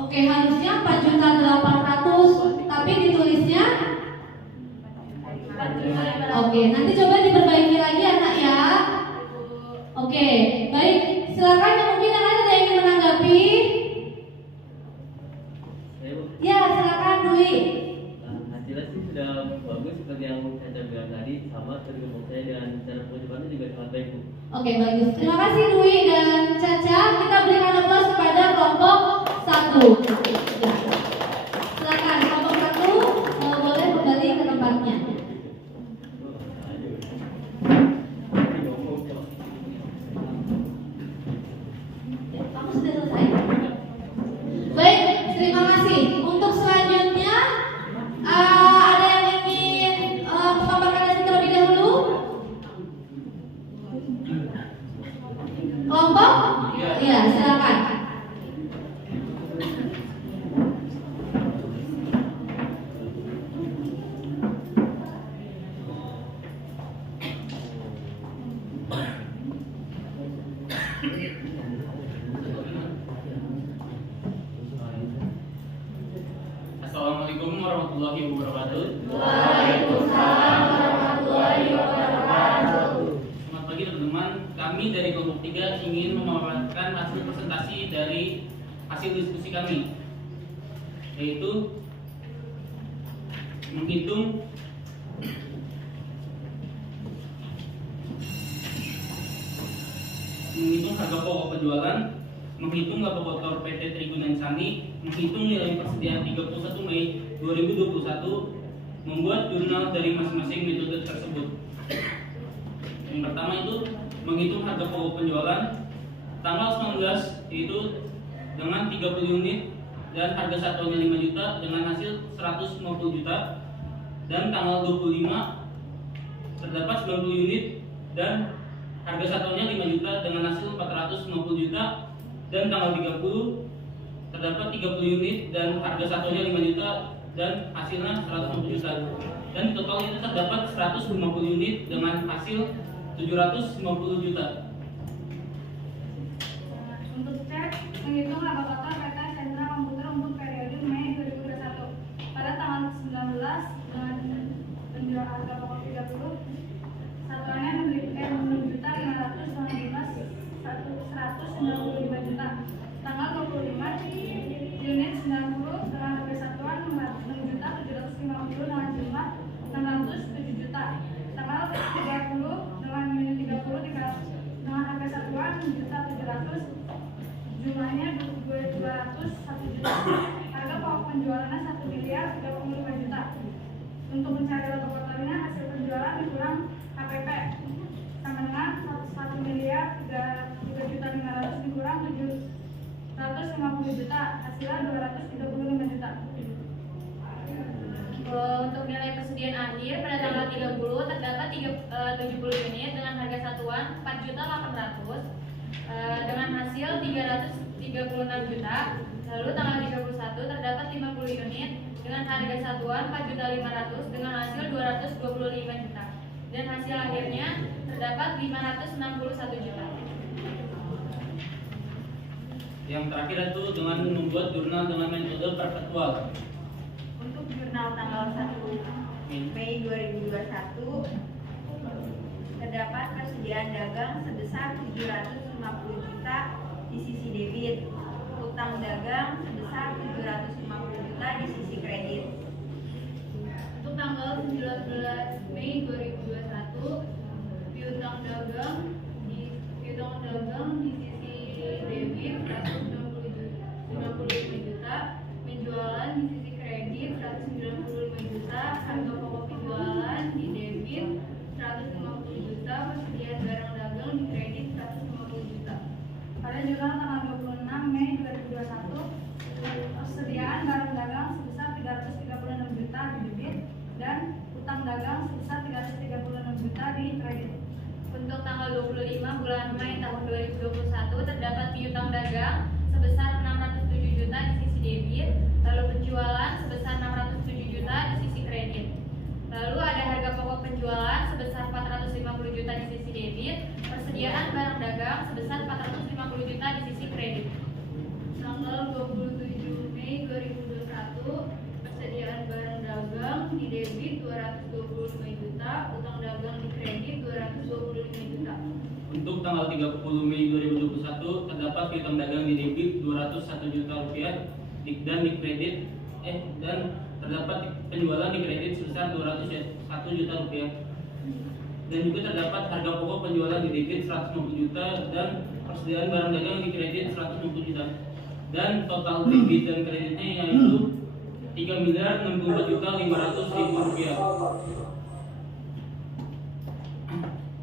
Oke, harusnya 4.800.000 tapi ditulisnya. Oke, nanti coba diperbaiki lagi anak ya. Oke, baik. Silakan yang mungkin yang ada yang ingin menanggapi. Ya, silakan Dwi. Hasilnya sih sudah bagus seperti yang saya bilang tadi, sama seperti kelompok saya dan cara pengucapannya juga sangat baik, Bu. Oke, bagus. Terima kasih Dwi dan Caca. Kita berikan aplaus kepada kelompok 1. Silakan kelompok 1 boleh kembali ke tempatnya. Kamu sudah selesai? Baik, terima kasih. Untuk selanjutnya ada yang ingin memaparkan hasil terlebih dahulu? Kelompok? Iya, silakan. Assalamualaikum warahmatullahi wabarakatuh. Waalaikumsalam warahmatullahi wabarakatuh. Selamat pagi teman-teman. Kami dari kelompok 3 ingin memaparkan hasil presentasi dari hasil diskusi kami, yaitu menghitung harga pokok penjualan, menghitung laba kotor PT Triguna Insani, menghitung nilai persediaan 31 Mei 2021, membuat jurnal dari masing-masing metode tersebut. Yang pertama itu menghitung harga pokok penjualan tanggal 19 yaitu dengan 30 unit dan harga satuannya 5 juta dengan hasil 150 juta, dan tanggal 25 terdapat 90 unit dan harga satuannya 5 juta dengan hasil 450 juta, dan tanggal 30 terdapat 30 unit dan harga satuannya 5 juta dan hasilnya 150 juta, dan total itu terdapat 150 unit dengan hasil 750 juta. Untuk cek menghitung laba kotor PT Sentra Komputer untuk periode Mei 2021 pada tanggal 19 dengan penjualan harga pokok 30 satuannya 6.595 juta, tanggal 25 unit 90 dengan harga satuan 6.750 dengan jumlah 607 juta, harga kotornya hasil penjualan dikurang HPP sama dengan 1 miliar 3.500.000 dikurang 750 juta, hasilnya 235 juta. Untuk nilai persediaan akhir pada tanggal 30 terdapat 70 unit dengan harga satuan 4.800.000 dengan hasil 336 juta. Lalu tanggal 31 terdapat 50 unit dengan harga satuan 4.500.000 dengan hasil 225 juta. Dan hasil akhirnya terdapat 561 juta. Yang terakhir itu dengan membuat jurnal dengan metode perpetual. Untuk jurnal tanggal 1 Mei 2021 terdapat persediaan dagang sebesar 750 juta di sisi debit, utang dagang sebesar 750 juta di sisi kredit. Untuk tanggal 19 Mei 2021 piutang dagang di sisi debit 195 juta, penjualan di sisi kredit 195 juta, harga pokok penjualan di debit 150 juta, persediaan barang dagang di kredit 150 juta. Pada jurnal tanggal 26 Mei 2021, persediaan barang dagang sebesar 336 juta di debit dan utang dagang sebesar 336 juta di kredit. Untuk tanggal 25 bulan Mei tahun 2021 terdapat piutang dagang sebesar 607 juta di sisi debit, lalu penjualan sebesar 607 juta di sisi kredit. Lalu ada harga pokok penjualan sebesar 450 juta di sisi debit, persediaan barang dagang sebesar 450 juta di sisi kredit. Tanggal 27 Mei 2021 persediaan barang dagang di debit 225 juta, utang dagang di kredit 225 juta. Untuk tanggal 30 Mei 2021 terdapat piutang dagang di debit 201 juta rupiah dan di kredit dan terdapat penjualan di kredit sebesar 201 juta rupiah. Dan juga terdapat harga pokok penjualan di debit 150 juta dan persediaan barang dagang di kredit 150 juta. Dan total debit dan kreditnya yaitu 3.064.500.000 rupiah.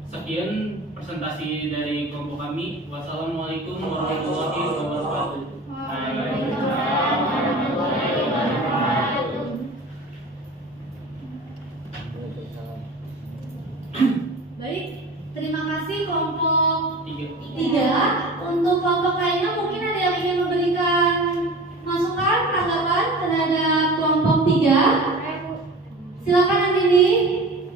Sekian presentasi dari kelompok kami. Wassalamualaikum warahmatullahi wabarakatuh. Baik, terima kasih kelompok 3. 3. Untuk kelompok lainnya mungkin ada yang ingin memberikan masukan, tanggapan terhadap kelompok 3. Silakan Andini.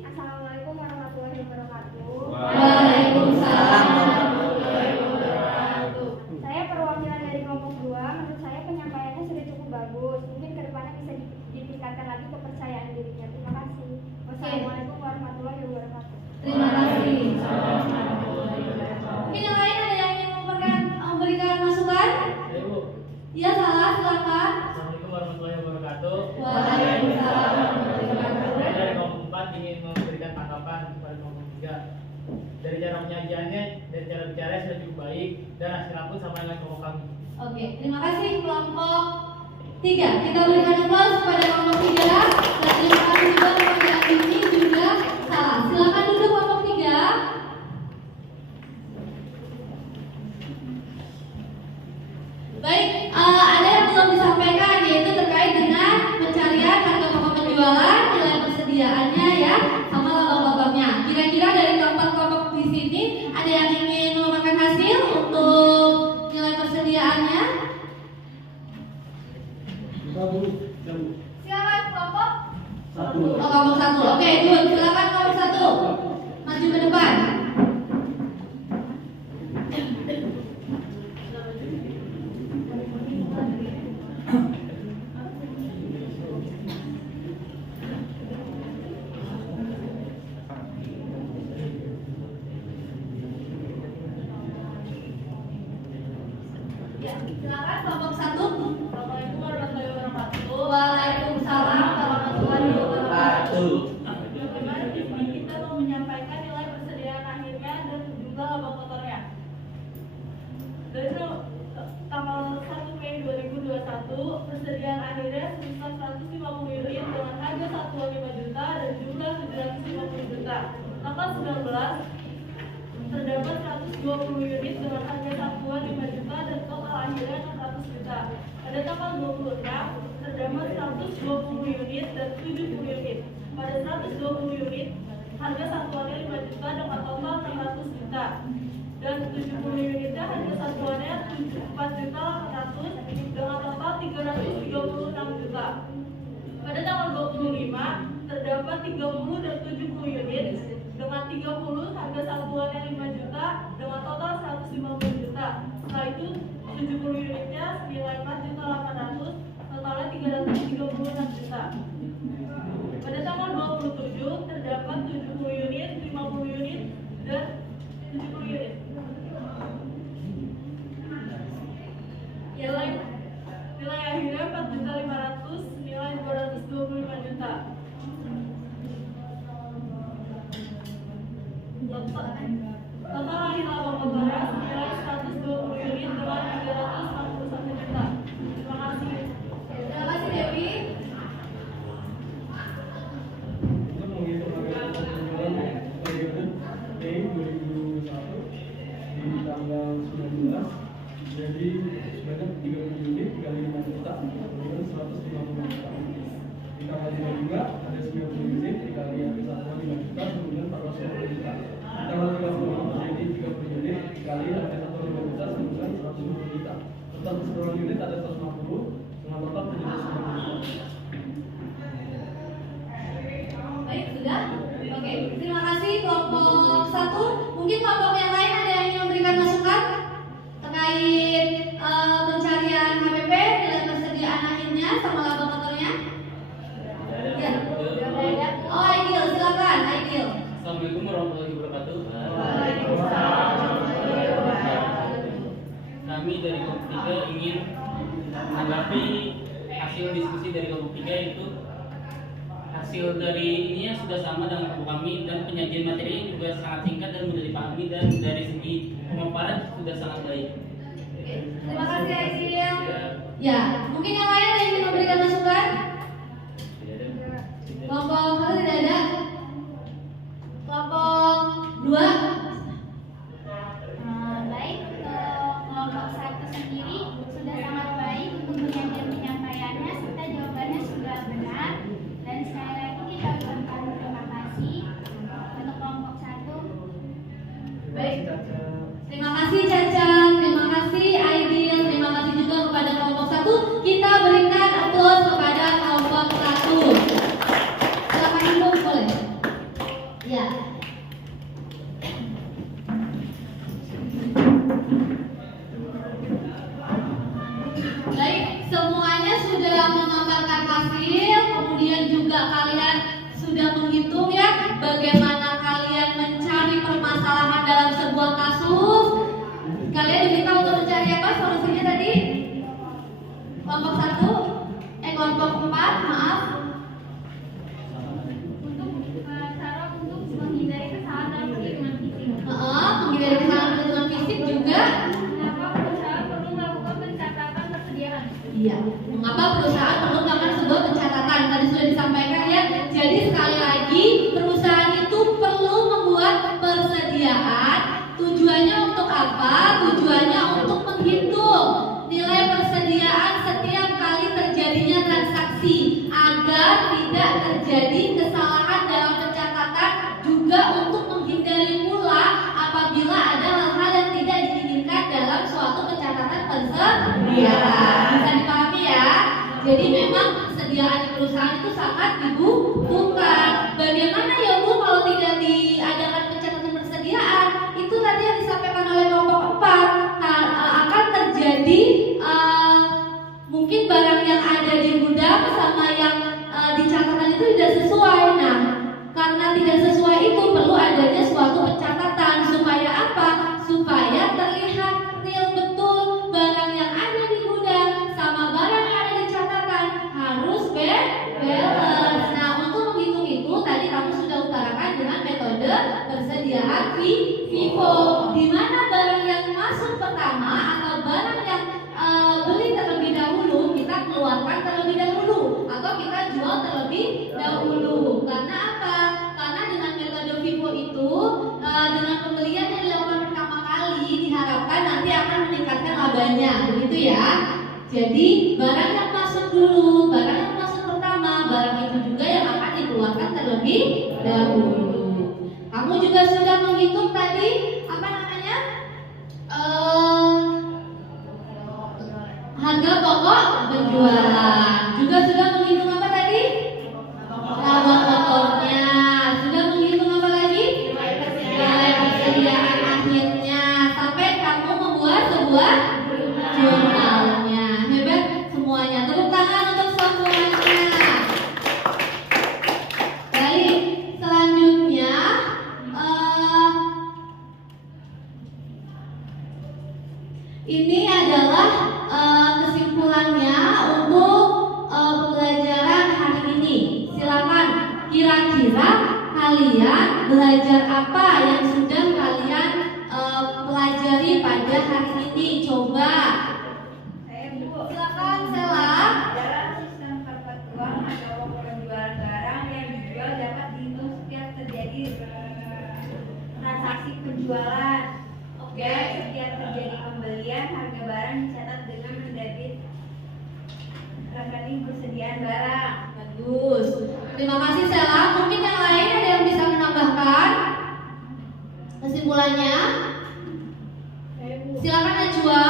Assalamualaikum warahmatullahi wabarakatuh. Waalaikumsalam warahmatullahi wabarakatuh. Saya perwakilan dari kelompok 2. Menurut saya penyampaiannya sudah cukup bagus. Mungkin kedepannya bisa ditingkatkan lagi kepercayaan dirinya. Terima kasih. Wassalamualaikum warahmatullahi wabarakatuh. Terima kasih. Mungkin yang lain ada yang ingin memberikan masukan? Iya, salah, silakan. Assalamualaikum warahmatullahi wabarakatuh. Waalaikumsalam warahmatullahi wabarakatuh. Saya dari kelompok 4 ingin memberikan tanggapan kepada kelompok 3. Dari cara penyajiannya, dari cara bicara sudah cukup baik dan hasilnya pun sama dengan kelompok kami. Oke, terima kasih kelompok 3. Kita berikan aplaus kepada kelompok 3 dan terima kasih juga kepada ini juga salah. Silakan duduk kelompok 3. Baik, ada yang belum disampaikan yaitu terkait dengan pencarian harga pokok penjualan, nilai persediaannya ya, sama laba-labanya. Kira-kira dari kelompok-kelompok di sini ada yang ingin memakan hasil untuk nilai persediaannya? Silakan kelompok 1. Oh, kelompok 1. Oke, good. Silakan kelompok 1. Maju ke depan. Ya, silakan kelompok 1. Assalamualaikum warahmatullahi wabarakatuh. Waalaikumsalam warahmatullahi wabarakatuh. Bagaimana di sini kita mau menyampaikan nilai persediaan akhirnya dan jumlah laba kotornya. Dari tanggal 1 Mei 2021 persediaan akhirnya sebesar 150 unit dengan harga satuan 5 juta dan jumlah 120 unit dengan harga satuan 5 juta dan total akhirnya 600 juta. Pada tanggal 26 terdapat 120 unit dan 70 unit. Pada 120 unit harga satuannya 5 juta dengan total 600 juta. Dan 70 unitnya harga satuannya 4.800.000 dengan total 336 juta. Pada tanggal 25 terdapat 30 dan 70 unit dengan 30 harga satuannya 5 juta dengan total 150 juta. Setelah itu 70 unitnya senilai 4.800.000 totalnya 336 juta. Pada tanggal 27 terdapat 70 unit, 50 unit dan 70 unit. Nilai akhirnya 4.500.000, nilai 225 juta. Total akhir laba kotoran nilai 120 unit dengan 361 juta. Terima kasih. Terima kasih Dewi. Untuk menghitung harga penjualan periode Mei 2021 di tanggal 19, jadi sebanyak 30 unit 35 juta dengan 150 juta. Di tanggal 22 ada 90 unit dikali harga satuan 5 juta kemudian 450 juta. Di tanggal 30 terjadi 30 unit dikali harga satuan 5 juta kemudian 150 juta. Total keseluruhan unit ada 150 dengan total 79 juta. Baik, sudah? Oke, terima kasih kelompok 1. Mungkin kelompok yang lain ada yang ingin memberikan masukan terkait pencarian HPP, nilai persediaan akhirnya sama laba kotornya? Ya. Oh, Aidil, silakan Aidil. Assalamualaikum warahmatullahi wabarakatuh. Kami dari kelompok 3 ingin menanggapi hasil diskusi dari kelompok 3, yaitu hasil dari ini sudah sama dengan kelompok kami dan penyajian materi juga sangat singkat dan mudah dipahami dan dari segi pemaparan sudah sangat baik. Terima kasih Aidil. Ya, mungkin yang lain ada yang ingin memberikan masukan? Kelompok 1 tidak ada. Kelompok 2. Baik, kelompok 1 sendiri sudah sangat baik untuk penyampaiannya serta jawabannya sudah benar, dan sekali lagi kita ucapkan terima kasih untuk kelompok 1. Baik. Terima kasih Caca, terima kasih Aidil, terima kasih juga kepada kelompok 1. Kita berikan aplaus kepada kelompok 1. Silakan Ibu boleh. Ya. Baik, semuanya sudah memaparkan hasil, kemudian juga kalian sudah menghitung ya bagaimana kalian mencari permasalahan dalam sebuah kasus. Kalian diminta untuk mencari apa solusinya tadi? Kelompok 1, kelompok 4, maaf. Untuk cara untuk menghindari kesalahan dalam perhitungan fisik. Menghindari kesalahan perhitungan fisik juga. Mengapa perusahaan perlu melakukan pencatatan persediaan? Iya, mengapa perusahaan perlu melakukan sebuah pencatatan? Tadi sudah disampaikan ya. Jadi sekali lagi perusahaan itu perlu membuat persediaan. Tujuannya untuk apa? Tujuannya untuk menghitung nilai persediaan setiap kali terjadinya transaksi agar tidak terjadi kesalahan dalam pencatatan, juga untuk menghindari pula apabila ada hal-hal yang tidak diinginkan dalam suatu pencatatan persediaan. Bisa dipahami ya? Jadi memang persediaan di perusahaan itu sangat dibutuhkan. Bagaimana ya Bu kalau tidak diadakan pencatatan persediaan? Itu tadi yang disampaikan oleh kelompok 4, akan terjadi mungkin barang yang ada di gudang sama yang di catatan itu tidak sesuai. Nah, karena tidak sesuai itu perlu adanya suatu pencatatan supaya apa? Supaya terlihat real betul barang yang ada di gudang sama barang yang ada di catatan harus balance. Nah, untuk menghitung itu tadi kamu sudah utarakan dengan metode persediaan FIFO, di mana barang yang masuk pertama atau barang yang beli terlebih dahulu kita keluarkan terlebih dahulu atau kita jual terlebih dahulu. Karena apa? Karena dengan metode FIFO itu dengan pembelian yang dilakukan pertama kali banyak, begitu ya. Jadi barang yang masuk dulu, barang yang masuk pertama, barang itu juga yang akan dikeluarkan terlebih dahulu. Kamu juga sudah menghitung tadi apa namanya? Harga pokok penjualan. Juga sudah menghitung apa tadi? Laba motornya. Sudah menghitung apa lagi? Nilai persediaan akhirnya. Sampai kamu membuat sebuah jurnalnya. Hebat semuanya. Tepuk tangan untuk semuanya. Baik, selanjutnya ini adalah kesimpulannya untuk pembelajaran hari ini. Silakan, kira-kira kalian belajar apa yang sudah kalian pelajari pada hari ini? Coba. Silakan, Sela. Dalam sistem perpetuan atau penjualan barang yang dijual dapat dihitung setiap terjadi transaksi penjualan. Oke. Setiap terjadi pembelian, harga barang dicatat dengan mendebit rekening persediaan barang. Bagus. Terima kasih Sela. Mungkin yang lain ada yang bisa menambahkan kesimpulannya? Silakan Najwa.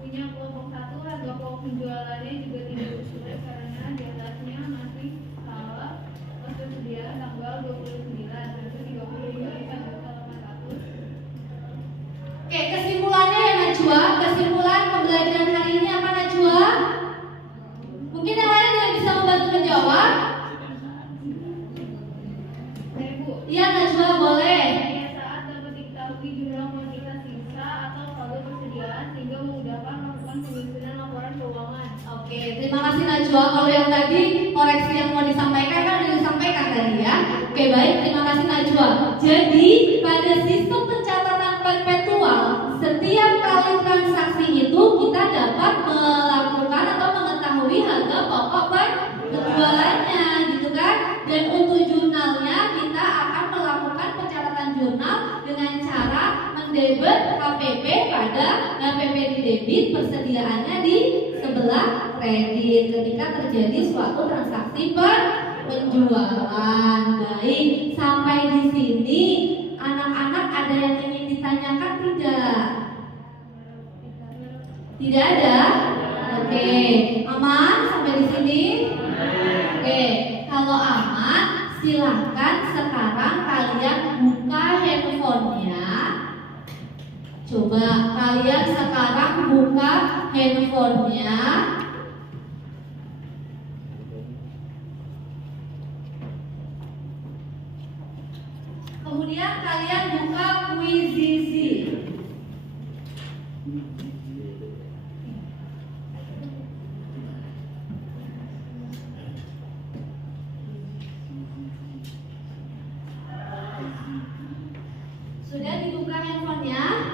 Punya kelompok 1, harga pokok penjualannya juga tidak sesuai karena di atasnya masih salah persediaan tanggal 29 itu 35.800. Oke, kesimpulannya ya Najwa. Kesimpulan pembelajaran hari ini apa Najwa? Mungkin yang lain yang bisa membantu menjawab? Iya Najwa, boleh. Setiap saat dapat diketahui jumlah kuantitas sisa atau saldo persediaan sehingga memudahkan melakukan penyusunan laporan keuangan. Oke, terima kasih Najwa. Kalau yang tadi koreksi yang mau disampaikan kan sudah disampaikan tadi ya. Oke, baik, terima kasih Najwa. Jadi pada sistem pencatatan perpetual, setiap kali transaksi itu kita dapat melakukan atau mengetahui harga pokok penjualannya, gitu kan? Dan untuk jurnalnya kita akan melakukan pencatatan jurnal dengan cara mendebit HPP pada HPP di debit, persediaannya di sebelah kredit ketika terjadi suatu transaksi penjualan. Baik, sampai di sini anak-anak ada yang ingin ditanyakan tidak? Tidak ada? Oke, aman sampai di sini? Oke, kalau aman silahkan sekarang kalian buka handphonenya. Coba kalian sekarang buka handphonenya. Kemudian kalian buka Quizizi. Sudah dibuka handphonenya?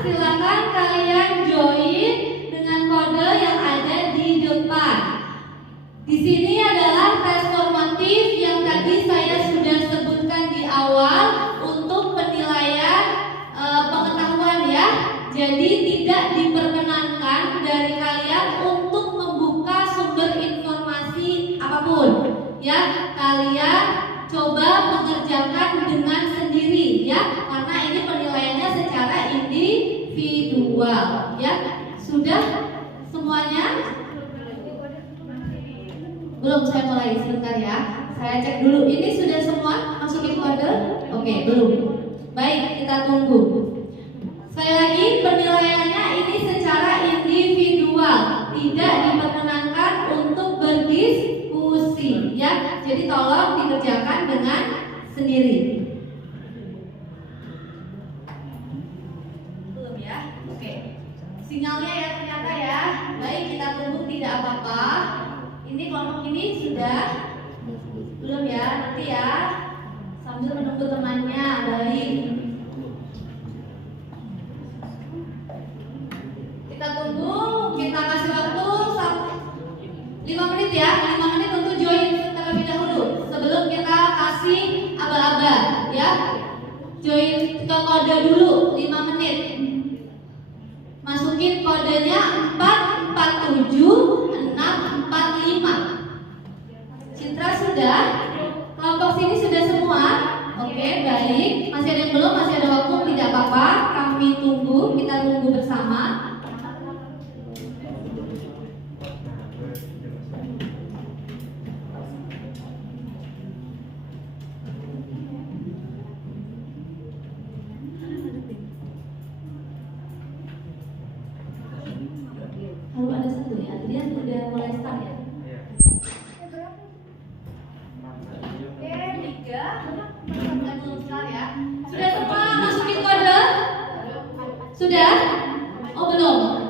silakan kalian join dengan kode yang ada di depan. Di sini adalah tes formatif yang tadi saya sudah sebutkan di awal untuk penilaian pengetahuan ya. Jadi tidak diperkenankan dari kalian untuk membuka sumber informasi apapun ya. Kalian coba mengerjakan dengan sendiri ya, karena ini penilaiannya secara individual ya. Sudah semuanya? Belum, saya mulai sebentar ya. Saya cek dulu. Ini sudah semua masukin kode? Oke, belum. Baik, kita tunggu. Sekali lagi, penilaiannya ini secara individual, tidak diperkenankan untuk berdiskusi ya. Jadi tolong dikerjakan dengan sendiri. Belum ya? Oke. Sinyalnya ya ternyata ya. Baik, kita tunggu, tidak apa-apa. Ini kelompok ini sudah belum ya? Nanti ya. Sambil menunggu temannya. Baik. Kita tunggu, kita kasih waktu 5 menit ya. 5 menit untuk join terlebih dahulu sebelum kita kasih aba-aba ya. Join ke kode dulu 5 menit. Masukin kodenya 447645. Citra sudah? Kelompok sini sudah semua? Oke, baik. Masih ada yang belum? Masih ada waktu? Tidak apa-apa. Kami tunggu, kita tunggu bersama. Kalau ada satu ya, dia udah mulai start ya. Oke, 3. Bukan belum start ya. Sudah semua masukin kode? Sudah? Oh belum.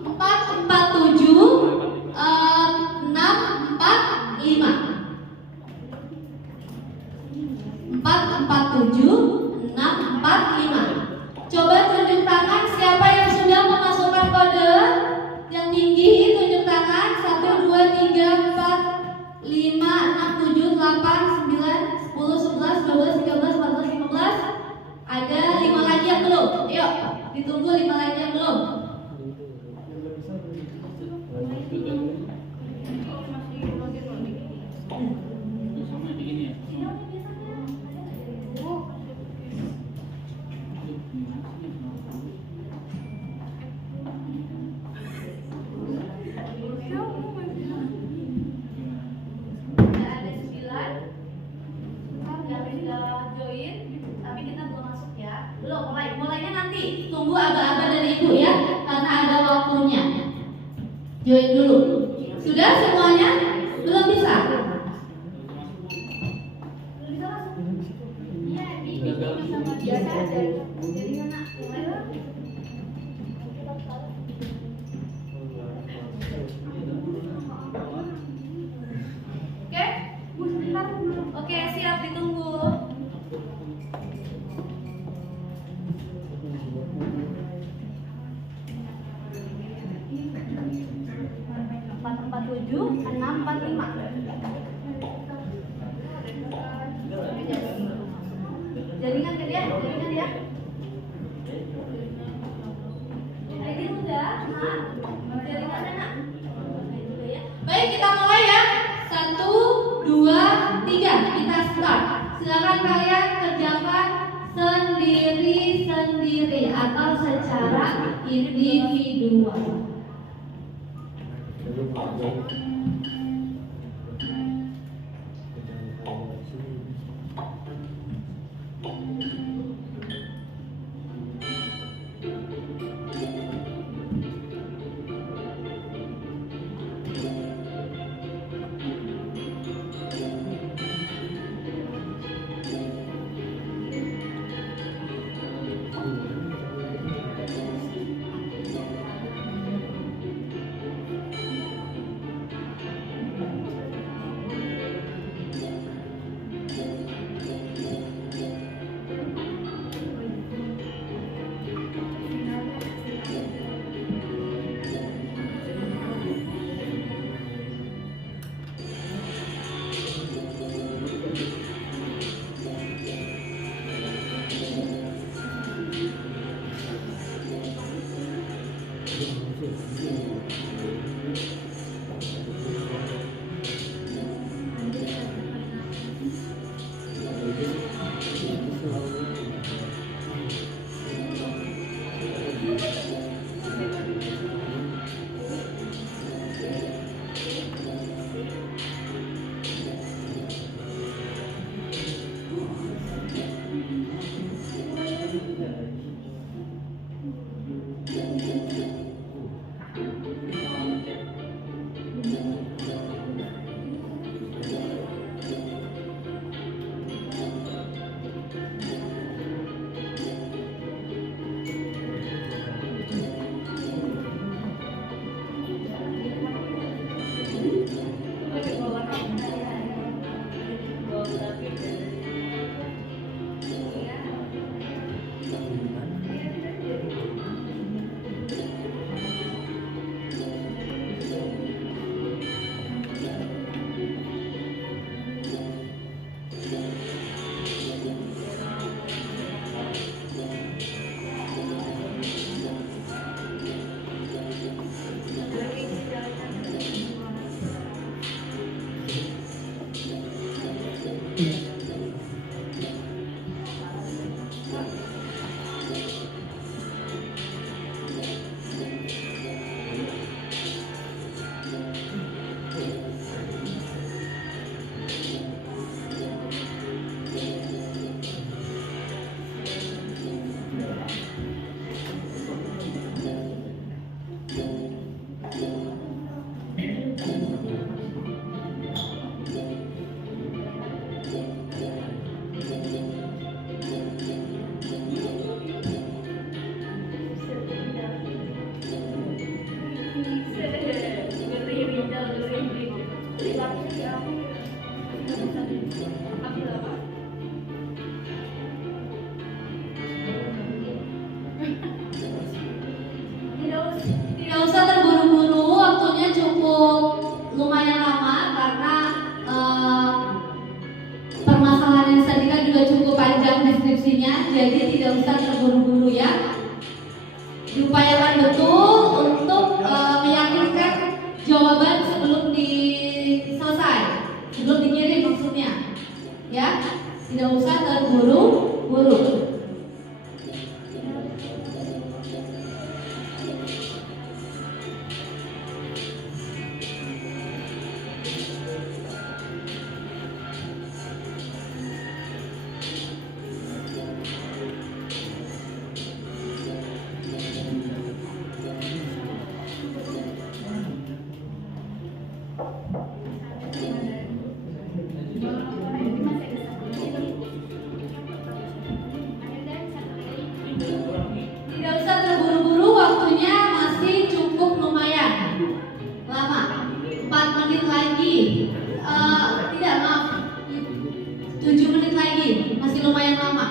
447645. Coba tunjuk tangan siapa yang sudah memasukkan kode yang tinggi. Tunjuk tangan. 1, 2, 3, 4, 5, 6, 7, 8, 9, 10, 11, 12, 13, 14, 15. Ada 5 lagi yang belum. Yuk, ditunggu 5 lagi yang belum. Tunggu aba-aba dari ibu ya, karena ada waktunya. Join dulu. Sudah semuanya? Belum bisa? Oke, siap, ditunggu. Jaringan kan ya? Jaringan ya? Ini udah, nak. Jaringan nak. Baik, kita mulai ya. 1, 2, 3. Kita start. Silakan kalian kerjakan sendiri-sendiri atau secara individual. Tidak usah terburu-buru, waktunya cukup lumayan lama karena permasalahan yang tadi kan juga cukup panjang deskripsinya, jadi tidak usah terburu-buru ya. Diupayakan betul untuk meyakinkan jawaban sebelum selesai, sebelum dikirim maksudnya, ya. Tidak usah terburu-buru. Tidak usah terburu-buru, waktunya masih cukup lumayan lama, 4 menit lagi. Tidak, maaf, 7 menit lagi, masih lumayan lama.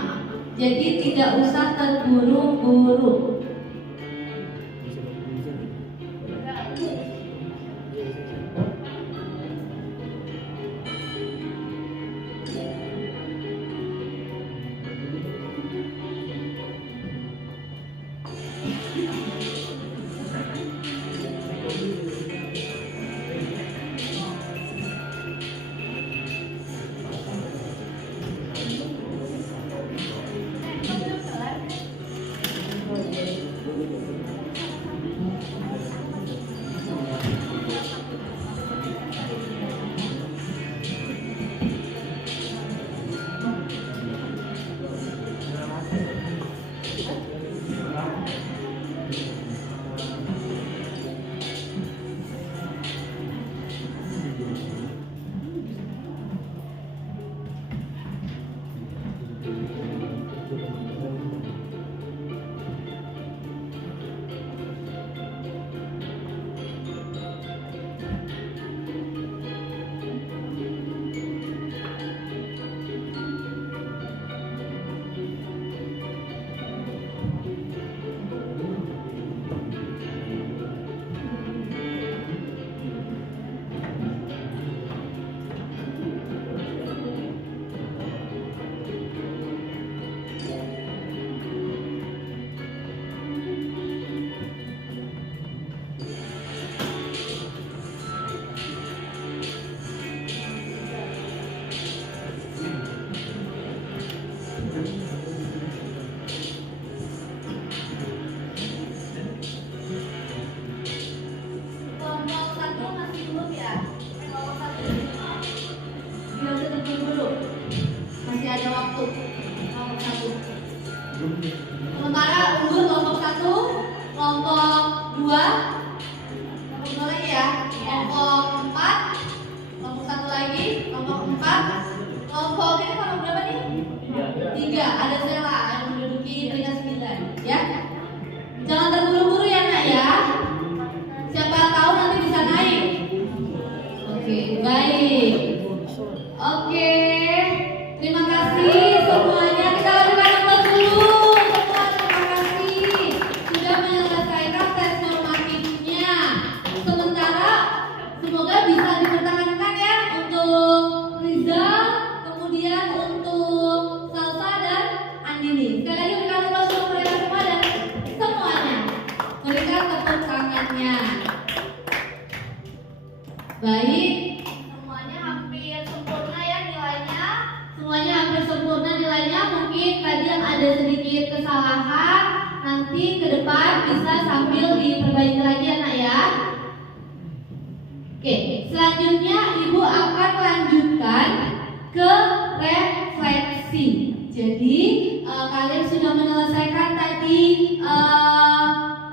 Jadi tidak usah terburu-buru. mungkin tadi yang ada sedikit kesalahan nanti ke depan bisa sambil diperbaiki lagi ya nak ya. Oke, selanjutnya ibu akan lanjutkan ke refleksi. Jadi kalian sudah menyelesaikan tadi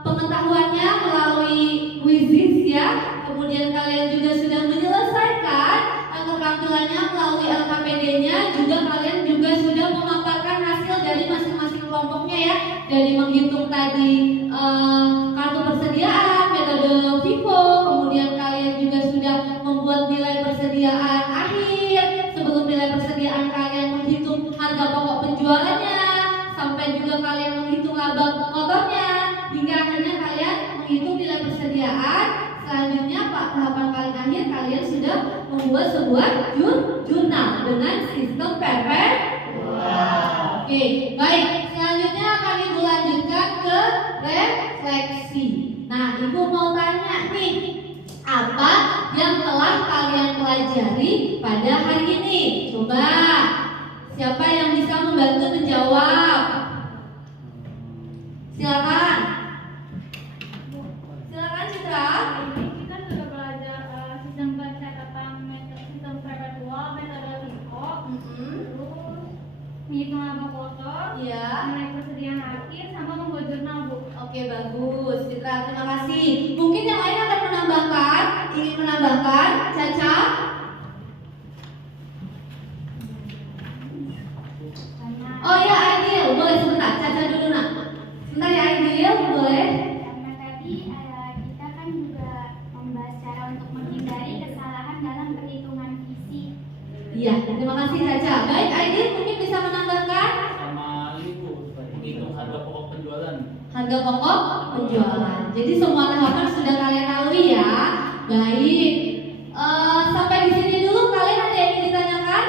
pengetahuannya melalui quizzes ya. Kemudian kalian juga sudah menyelesaikan keterampilannya melalui LKPD-nya. Juga kalian juga sudah memaparkan hasil dari masing-masing kelompoknya ya. Dari menghitung tadi kartu persediaan, metode FIFO. Kemudian kalian juga sudah membuat nilai persediaan akhir. Sebelum nilai persediaan kalian menghitung harga pokok penjualannya, sampai juga kalian menghitung laba kotornya, hingga akhirnya kalian menghitung nilai persediaan. Selanjutnya tahapan paling akhir kalian sudah membuat sebuah jurnal dengan sistem PPT. Oke, baik. Selanjutnya akan ibu lanjutkan ke refleksi. Nah, ibu mau tanya nih, apa yang telah kalian pelajari pada hari ini? Coba, siapa yang bisa membantu menjawab? Silakan. Silakan Citra. Kita sudah belajar sistem pencatatan sistem perpetual, metode FIFO, terus menghitung laba kotor, nilai persediaan akhir, sama membuat jurnal, Bu. Oke, bagus Citra, terima kasih. Mungkin yang lain akan menambahkan, ingin menambahkan, Caca? Oh ya, Aidil, boleh sebentar, Caca dulu nak. Sebentar ya Aidil, boleh? Karena tadi kita kan juga membahas cara untuk menghindari kesalahan dalam perhitungan fisik. Iya, terima kasih Caca. Baik, Aidil mungkin bisa menambahkan? Sama ini Bu, menghitung harga pokok penjualan. Harga pokok penjualan. Jadi semua tahapan sudah kalian lalui ya. Baik. Sampai di sini dulu kalian ada yang ingin ditanyakan?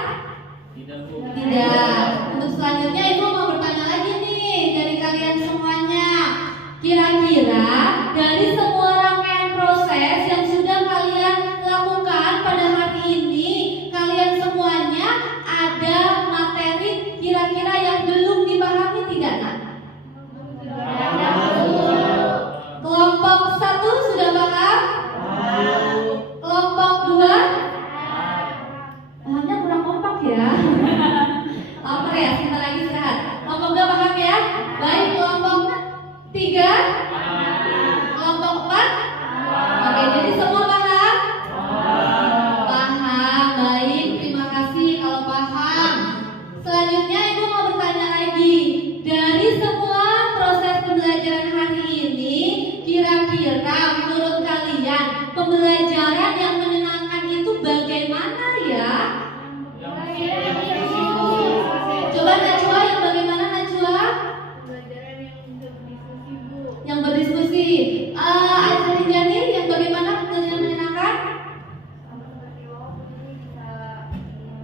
Tidak Bu. Tidak. Untuk selanjutnya ibu mau bertanya lagi nih dari kalian semuanya. Kira-kira dari semua rangkaian proses yang sudah kalian lakukan pada hari ini, kalian semuanya ada materi kira-kira yang belum dipahami tidak nak? Kelompok 1 sudah paham? Kelompok 2? Pahamnya kurang kompak ya. Lapar ya, sebentar lagi istirahat. Kelompok 2 paham ya? Baik, kelompok 3? Kelompok 4? Oke, jadi semua paham? Paham, baik, terima kasih kalau paham. Selanjutnya ibu mau bertanya lagi. Dari semua proses pembelajaran hari ini, kira-kira menurut kalian pembelajaran yang menyenangkan itu bagaimana ya? Coba Najwa, yang bagaimana Najwa? Pembelajaran yang berdiskusi, Bu. Yang berdiskusi. Azari Janir, yang bagaimana pembelajaran menyenangkan?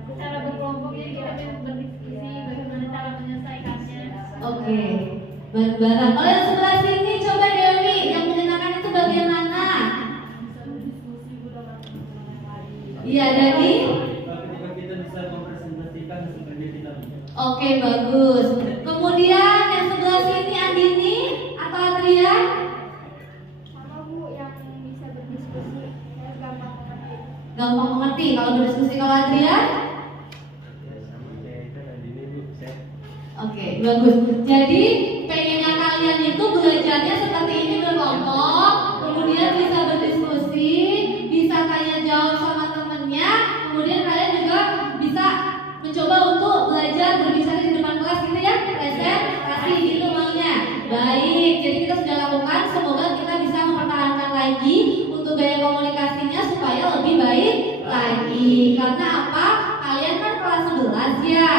Secara berkelompok ya kita berdiskusi bagaimana cara menyelesaikannya. Oke, bareng-bareng. Kalau yang sebelah sini coba Dewi, yang menyenangkan itu bagian mana? Iya, Dani. Ketika kita bisa mempresentasikan hasil kerja kita. Oke, bagus. Kemudian yang sebelah sini Andini atau Adrian? Sama Bu, yang bisa berdiskusi, saya gampang mengerti. Gampang mengerti kalau berdiskusi. Kalau Adrian? Oke, bagus. Jadi pengennya kalian itu belajarnya seperti ini berkelompok, kemudian bisa berdiskusi, bisa tanya jawab sama temennya, kemudian kalian juga bisa mencoba untuk belajar berbicara di depan kelas gitu ya, presentasi gitu maunya. Baik, jadi kita sudah lakukan. Semoga kita bisa mempertahankan lagi untuk gaya komunikasinya supaya lebih baik lagi. Karena apa? Kalian kan kelas 11 ya.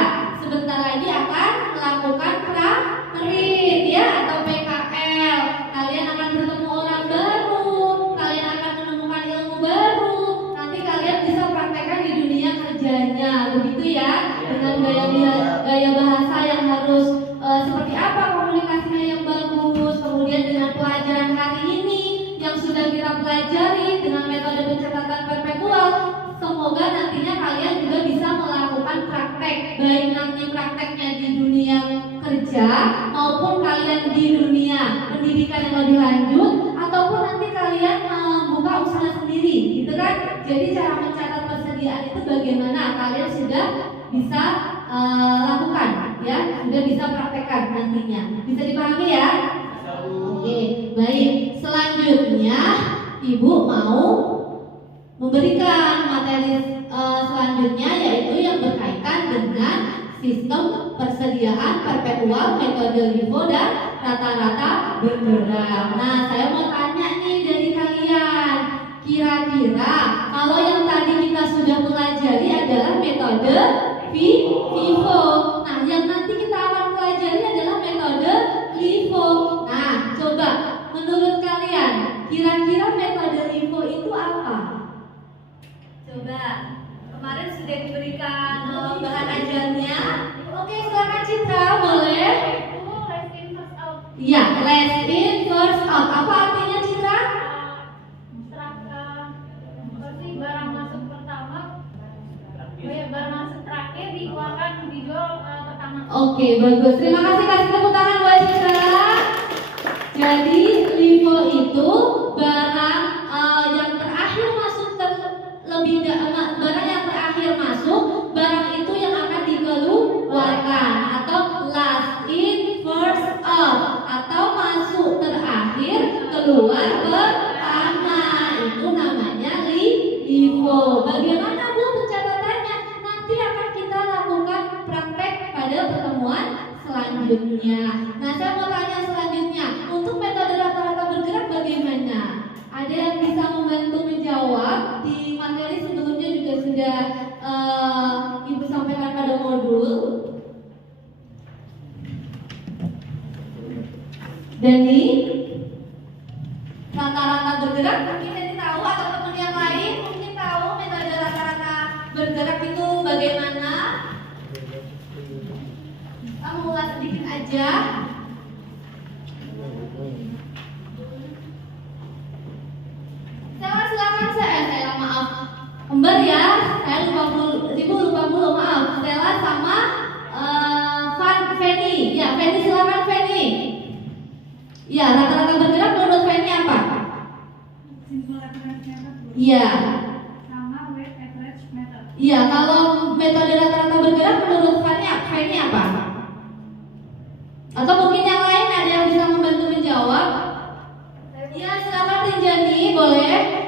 Sebentar lagi akan melakukan prakerit ya atau PKL. Kalian akan bertemu orang baru, kalian akan menemukan ilmu baru. Nanti kalian bisa praktekkan di dunia kerjanya, begitu ya. Dengan gaya bahasa yang harus seperti apa komunikasinya yang bagus. Kemudian dengan pelajaran hari ini yang sudah kita pelajari dengan metode pencatatan perpetual, semoga nantinya kalian juga bisa melakukan praktek, baik nanti prakteknya di dunia kerja maupun kalian di dunia pendidikan yang lebih lanjut ataupun nanti kalian membuka usaha sendiri gitu kan. Jadi cara mencatat persediaan itu bagaimana kalian sudah bisa lakukan ya, sudah bisa praktekkan nantinya. Bisa dipahami ya? Oke, baik. Selanjutnya Ibu mau memberikan materi selanjutnya, yaitu yang berkaitan dengan sistem persediaan perpetual, metode LIFO dan rata-rata bergerak. Nah, saya mau tanya nih dari kalian, kira-kira kalau yang tadi kita sudah pelajari adalah metode FIFO, nah yang nanti kita akan pelajari adalah metode LIFO. Nah, coba menurut kalian, kira-kira metode LIFO itu apa? Coba, kemarin sudah diberikan bahan ajarnya. Oke, silakan Citra, boleh? Last in first out. Iya, last in first out. Apa artinya Citra? Seperti barang masuk pertama, barang masuk terakhir dikeluarkan dijual pertama. Oke, bagus. Terima kasih, kasih tepuk tangan buat Citra. Jadi LIFO itu barang yang terakhir masuk barang yang terakhir masuk, barang itu yang akan dikeluarkan, atau last in first out, atau masuk terakhir keluar pertama, itu namanya LIFO. Bagaimana Bu pencatatannya? Nanti akan kita lakukan praktek pada pertemuan selanjutnya. Nah, saya mau tanya selanjutnya, untuk metode rata-rata bergerak bagaimana? Ada yang bisa membantu menjawab? Di materi sebelumnya juga sudah Ibu sampaikan pada modul. Dani, rata-rata bergerak mungkin Dani tahu, atau teman yang lain mungkin tahu metode rata-rata bergerak itu bagaimana? Kamu ulas sedikit aja. Silakan saya maaf. Kembar ya, saya lupa dulu, maaf. Stella sama Fanny. Ya, Fanny silakan Fanny. Ya, rata-rata bergerak menurut Fanny apa? Simpel referensinya apa? Iya. Sama weight average method. Iya, kalau metode rata-rata bergerak menurut Fanny apa? Atau mungkin yang lain ada yang bisa membantu menjawab? Ya, silakan Rinjani, boleh.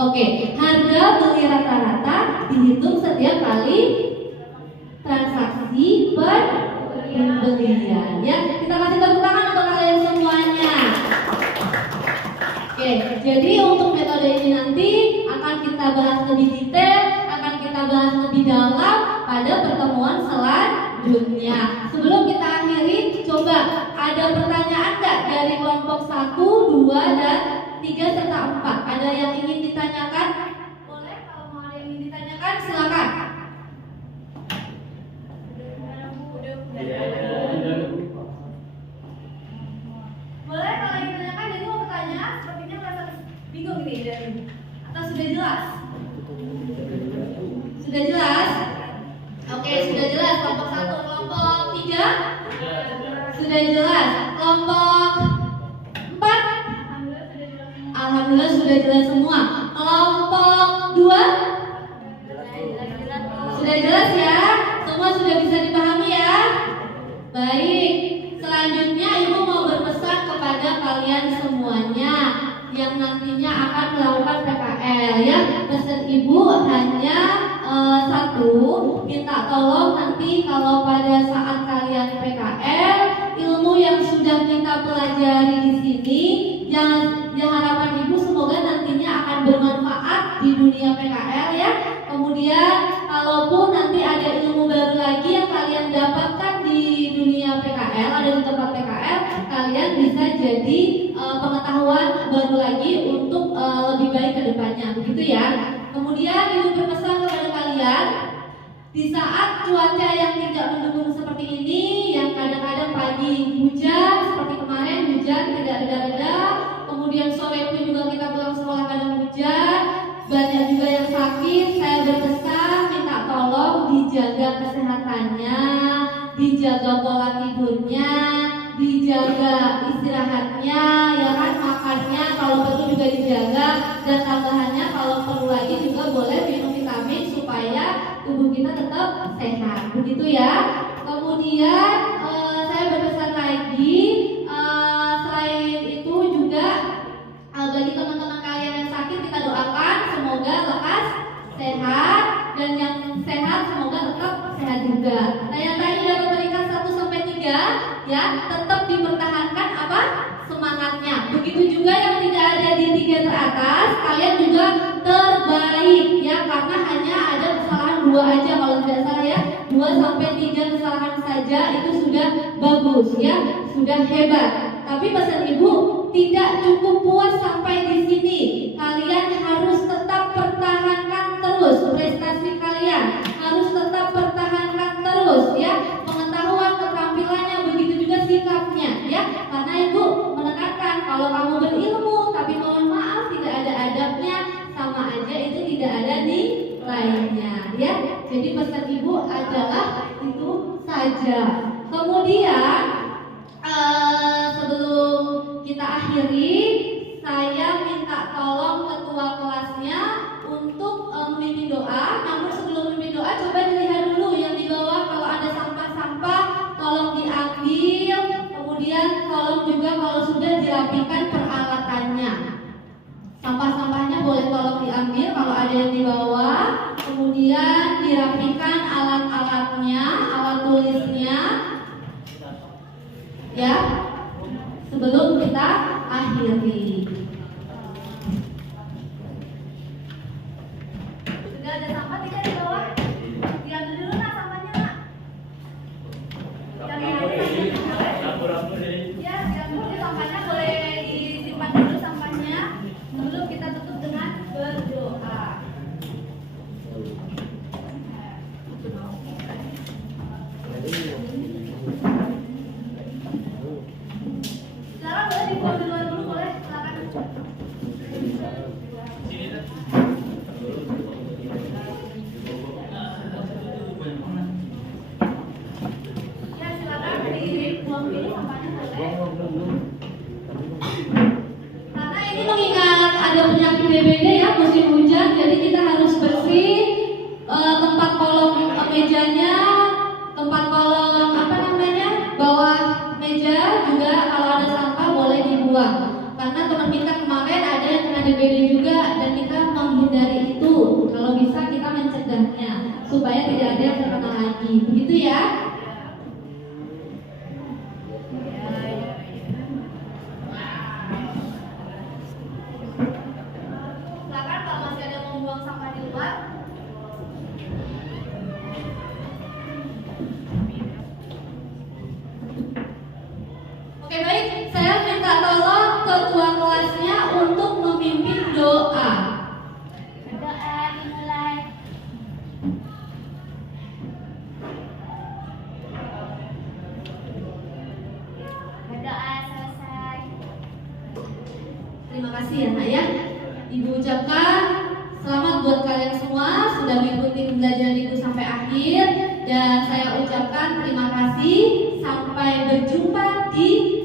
Oke, harga beli rata-rata dihitung setiap kali transaksi pembelian. Ya, kita kasih tepuk tangan untuk kalian semuanya. Oke, jadi untuk metode ini nanti akan kita bahas lebih detail, akan kita bahas lebih dalam pada pertemuan selanjutnya. Sebelum kita akhiri, coba ada pertanyaan nggak dari kelompok 1, 2, dan 3 serta 4? Ada yang ingin ditanyakan? Boleh, kalau mau ada yang ingin ditanyakan silakan. Boleh, kalau yang ditanyakan jadi mau bertanya, sepertinya merasa bingung nih dari atau sudah jelas? Sudah jelas? Oke, sudah jelas. Kelompok 1, kelompok 3? Sudah jelas. Kelompok 4? Alhamdulillah sudah jelas semua. Kelompok 2? Sudah jelas ya? Semua sudah bisa dipahami ya? Baik. Selanjutnya Ibu mau berpesan kepada kalian semuanya yang nantinya akan melakukan PKL ya. Pesan Ibu hanya satu, minta tolong nanti kalau pada saat kalian PKL, ilmu yang sudah kita pelajari di sini, yang harapan Ibu semoga nantinya akan bermanfaat di dunia PKL ya. Kemudian kalaupun nanti ada ilmu baru lagi yang kalian dapatkan di dunia PKL, ada di tempat PKL, kalian bisa jadi pengetahuan baru lagi untuk lebih baik ke depannya, begitu ya. Kemudian Ibu berpesan kepada kalian, di saat cuaca yang tidak mendukung seperti ini, yang kadang-kadang pagi hujan seperti kemarin, hujan tidak reda-reda, kemudian sore pun juga kita pulang sekolah kadang hujan, banyak juga yang sakit. Saya berpesan minta tolong dijaga dijaga kesehatannya, dijaga pola tidurnya, dijaga istirahatnya, ya kan, makannya kalau perlu juga dijaga, dan tambahannya kalau perlu lagi juga boleh minum vitamin supaya tubuh kita tetap sehat, begitu ya. Kemudian saya berpesan lagi, selain itu juga bagi teman-teman kalian yang sakit kita doakan semoga lekas sehat, dan yang sehat semoga tetap sehat juga. Nah, yang tadi dapat peringkat 1 sampai 3 ya, tetap dipertahankan apa? Semangatnya. Begitu juga yang tidak ada di 3 teratas, kalian juga terbaik ya, karena hanya ada kesalahan 2 aja kalau tidak salah ya. 2 sampai 3 kesalahan saja itu sudah bagus ya, sudah hebat. Tapi pesan Ibu, tidak cukup puas sampai di sini. Kalian harus tetap pertahankan terus prestasi kalian, harus tetap pertahankan terus ya, pengetahuan, keterampilannya, begitu juga sikapnya ya. Karena Ibu menekankan kalau kamu berilmu tapi mohon maaf tidak ada adabnya, sama aja itu tidak ada nilainya ya. Jadi pesan Ibu adalah itu saja. Kemudian sebelum kita akhiri, saya minta tolong ketua kelasnya untuk memimpin doa. Namun sebelum memimpin doa, coba dilihat dulu yang di bawah, kalau ada sampah-sampah tolong diambil. Kemudian tolong juga kalau sudah dirapikan peralatannya, sampah-sampahnya boleh tolong diambil kalau ada yang di bawah. Kemudian dirapikan alat-alatnya, alat tulisnya ya, sebelum kita akhiri. Sudah ada sampah tidak di bawah? Diambil dulu nak sampahnya nak. Ya, diambil dulu sampahnya, boleh disimpan dulu sampahnya. Sebelum kita tutup dengan berdoa. Sekarang boleh dibuang di luar dulu, boleh, silakan. Ya silakan dibuang dulu sampahnya, boleh. Karena ini mengingat ada penyakit DBD ya, musim hujan, jadi kita harus bersih tempat kolong mejanya, tempat kolong apa namanya, bawah meja juga kalau ada sampah boleh dibuang. Karena teman kita kemarin ada yang kena DBD juga, dan kita menghindari itu. Kalau bisa kita mencegahnya supaya tidak ada yang terkena lagi, begitu ya. Silakan kalau masih ada mau buang sampah di luar. Oke baik, saya minta tolong ketua kelasnya untuk memimpin doa. Doa dimulai. Berdoa selesai. Terima kasih ya nak ya. Ibu ucapkan selamat buat kalian semua sudah mengikuti pembelajaran Ibu sampai akhir, dan saya ucapkan terima kasih. Sampai berjumpa di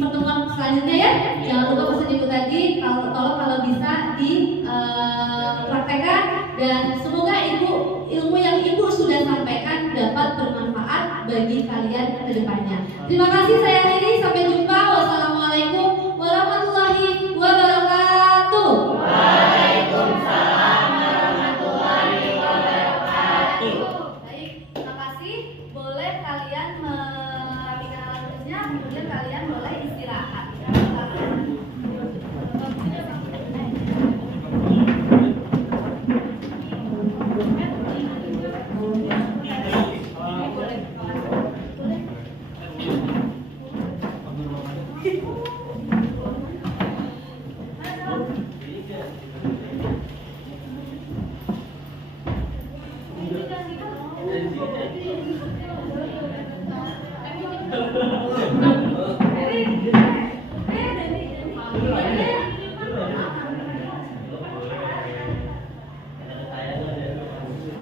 pertemuan selanjutnya ya. Jangan lupa pesan Ibu tadi, kalau bisa dipraktekkan, dan semoga ilmu yang Ibu sudah sampaikan dapat bermanfaat bagi kalian ke depannya. Terima kasih, saya akhiri, sampai jumpa. Wassalamualaikum warahmatullahi wabarakatuh. Waalaikumsalam warahmatullahi wabarakatuh. Baik, terima kasih. Boleh kalian merapikan alat tulisnya, kemudian kalian boleh istirahat. Boleh.